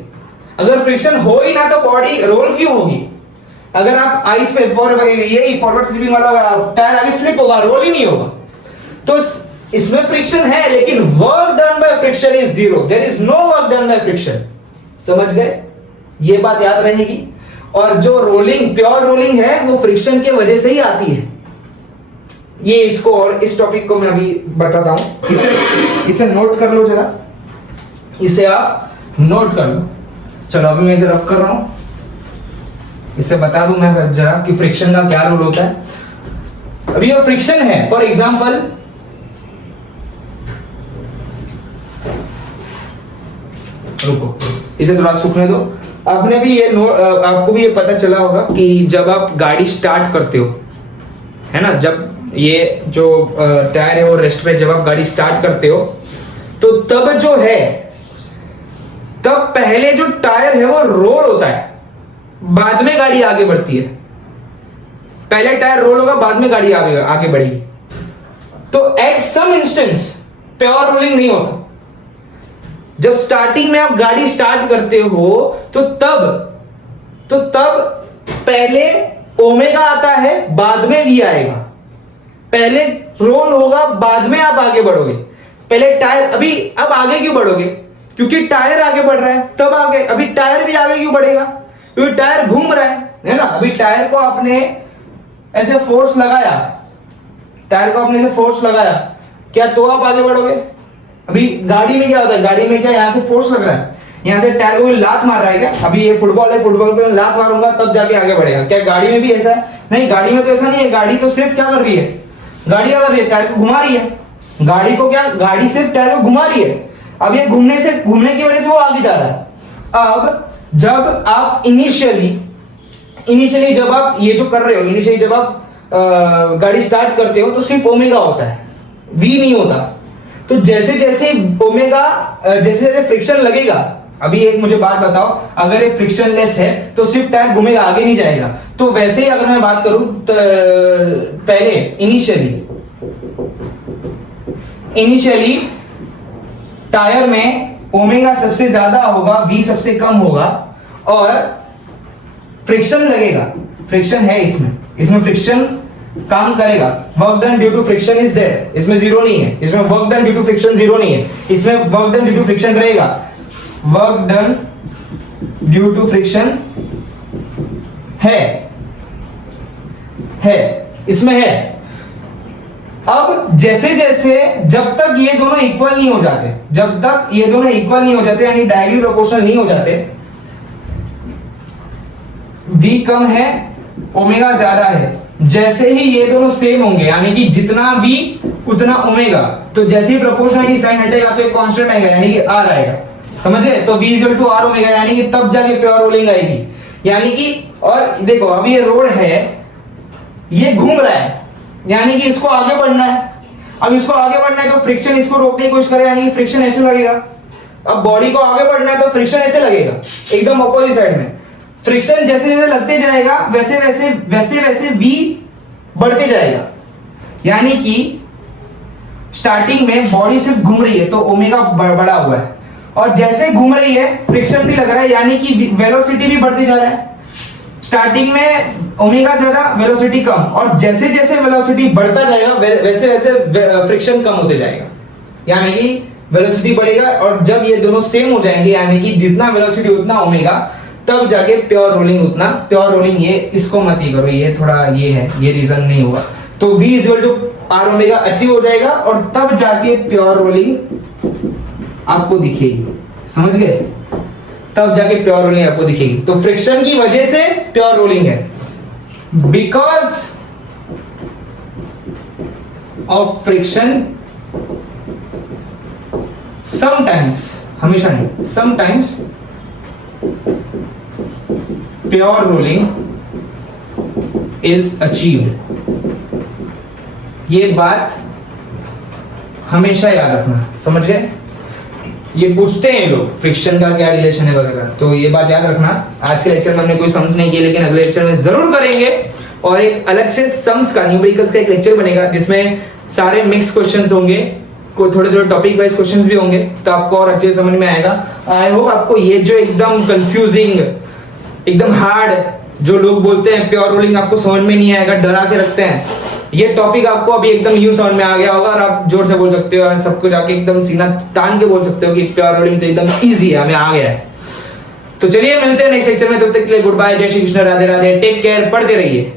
अगर फ्रिक्शन हो ही ना तो बॉडी रोल क्यों होगी? अगर आप आइस पे यही फॉरवर्ड स्लिपिंग वाला टायर आगे स्लिप होगा, रोल ही नहीं होगा। तो इसमें फ्रिक्शन है लेकिन work done by friction is 0, there is no work done by friction. समझ गए? ये बात याद रहेगी। और जो रोलिंग, प्योर रोलिंग है वो फ्रिक्शन के वजह से ही आती है। ये इसको, और इस टॉपिक को मैं अभी बताता हूं, इसे नोट कर लो जरा, इसे आप नोट कर लो। चलो अभी मैं इसे रफ कर रहा हूं, इसे बता दूं मैं जरा कि फ्रिक्शन का क्या रोल होता है। अभी वो फ्रिक्शन है, फॉर एग्जांपल रुको, इसे थोड़ा सूखने दो। आपने भी ये आपको भी ये पता चला होगा कि जब आप गाड़ी स्टार्ट करते हो, है ना, जब ये जो टायर है वो रेस्ट पे, जब आप गाड़ी स्टार्ट करते हो तो तब जो है, तब पहले जो टायर है वो रोल होता है, बाद में गाड़ी आगे बढ़ती है। पहले टायर रोल होगा, बाद में गाड़ी आगे बढ़ेगी। तो at some instance pure rolling नहीं होता। जब स्टार्टिंग में आप गाड़ी स्टार्ट करते हो तो तब पहले ओमेगा आता है, बाद में वी आएगा। पहले रोल होगा, बाद में आप आगे बढ़ोगे। पहले टायर, अब आगे क्यों बढ़ोगे? क्योंकि टायर आगे बढ़ रहा है, तब आगे। अभी टायर भी आगे क्यों बढ़ेगा? क्योंकि टायर घूम रहा है ना। अभी टायर को आपने ऐसे फोर्स लगाया, टायर को आपने ऐसे फोर्स लगाया, क्या तो आप आगे बढ़ोगे? अभी गाड़ी में क्या होता है, गाड़ी में क्या यहां से फोर्स लग रहा है, यहां से टायर को लात मार रहा है क्या? अभी ये फुटबॉल है, फुटबॉल पे लात मारूंगा तब जाके आगे बढ़ेगा। क्या गाड़ी में भी ऐसा है? नहीं, गाड़ी में तो ऐसा नहीं है। गाड़ी तो सिर्फ क्या कर रही है, गाड़ी क्या कर रही है, टायर को घुमा रही है। गाड़ी को क्या, गाड़ी सिर्फ टायर को घुमा रही है। अब ये घूमने की वजह से वो आगे जा रहा है। अब जब आप इनिशियली जब आप ये जो कर रहे हो, इनिशियली जब आप गाड़ी स्टार्ट करते हो तो सिर्फ ओमेगा होता है, वी नहीं होता। तो जैसे जैसे ओमेगा, जैसे जैसे फ्रिक्शन लगेगा, अभी एक मुझे बात बताओ, अगर ये फ्रिक्शन लेस है तो सिर्फ टायर घूमेगा, आगे नहीं जाएगा। तो वैसे ही अगर मैं बात करूं तो पहले इनिशियली टायर में ओमेगा सबसे ज्यादा होगा, वी सबसे कम होगा, और फ्रिक्शन लगेगा। फ्रिक्शन है इसमें फ्रिक्शन काम करेगा। Work done due to friction is there, इसमें जीरो नहीं है। इसमें work done due to friction zero नहीं है, इसमें work done due to friction रहेगा। Work done due to friction है, इसमें है। अब जैसे जैसे जब तक ये दोनों इक्वल नहीं हो जाते, यानी डायरेक्टली प्रोपोर्शनल नहीं हो जाते, V कम है, ओमेगा ज्यादा है, जैसे ही ये दोनों सेम होंगे, यानी कि जितना V उतना ओमेगा, तो जैसे ही प्रोपोर्शनलिटी साइन हटेगा तो एक कांस्टेंट आएगा, यानी कि R आएगा। समझे? तो V equal to R omega, यानी कि तब जाके प्योर रोलिंग आएगी। यानी कि, और देखो अभी ये रोड है, ये घूम रहा है, यानी कि इसको आगे बढ़ना है। अब इसको आगे बढ़ना है तो फ्रिक्शन इसको रोकने की कोशिश करे, यानी कि फ्रिक्शन ऐसे लगेगा। अब बॉडी को आगे बढ़ना है तो फ्रिक्शन ऐसे लगेगा, एकदम अपोजिट साइड में। फ्रिक्शन जैसे जैसे लगते जाएगा वैसे वैसे V बढ़ते जाएगा। यानी कि स्टार्टिंग में बॉडी सिर्फ घूम रही है तो ओमेगा बढ़ा हुआ है, और जैसे घूम रही है फ्रिक्शन भी लग रहा है, यानी कि वेलोसिटी भी बढ़ते जा रहा है। स्टार्टिंग में ओमेगा ज्यादा वेलोसिटी कम, और जैसे जैसे वेलोसिटी बढ़ता जाएगा वैसे वैसे फ्रिक्शन कम होते जाएगा, यानी कि वेलोसिटी बढ़ेगा और जब ये दोनों सेम हो जाएंगे, यानी कि जितना वेलोसिटी उतना ओमेगा, तब जाके प्योर रोलिंग उतना। प्योर रोलिंग ये इसको मत ही करो, ये थोड़ा ये है, ये रीजन नहीं होगा। तो V equal to R omega achieve हो जाएगा और तब जाके प्योर रोलिंग आपको दिखेगी, समझ गए? तब जाके प्योर रोलिंग आपको दिखेगी। तो फ्रिक्शन की वजह से प्योर रोलिंग है, बिकॉज ऑफ फ्रिक्शन समटाइम्स, हमेशा नहीं, sometimes pure rolling is achieved. ये बात हमेशा याद रखना, समझ गए? ये पूछते हैं लोग फ्रिक्शन का क्या रिलेशन है वगैरह, तो ये बात याद रखना। आज के लेक्चर में हमने कोई सम्स नहीं किए, लेकिन अगले लेक्चर में जरूर करेंगे। और एक अलग से सम्स का, न्यूमेरिकल्स का एक लेक्चर बनेगा जिसमें सारे मिक्स क्वेश्चंस होंगे, कोई थोड़े थोड़े टॉपिक वाइज क्वेश्चंस भी होंगे, तो आपको और अच्छे से समझ में आएगा। आई होप आपको ये जो एकदम कंफ्यूजिंग, एकदम हार्ड जो लोग बोलते हैं प्योर रोलिंग आपको समझ में नहीं आएगा, डरा के रखते हैं, ये टॉपिक आपको अभी एकदम यूं समझ में आ गया होगा और आप जोर से बोल सकते हो और सबको जाके एकदम सीना तान के बोल सकते हो कि प्योर रोलिंग तो एकदम इजी है, हमें आ गया है। तो चलिए मिलते हैं नेक्स्ट लेक्चर में, तब तक के लिए गुड बाय, जय श्री कृष्ण, राधे राधे, टेक केयर, पढ़ते रहिए।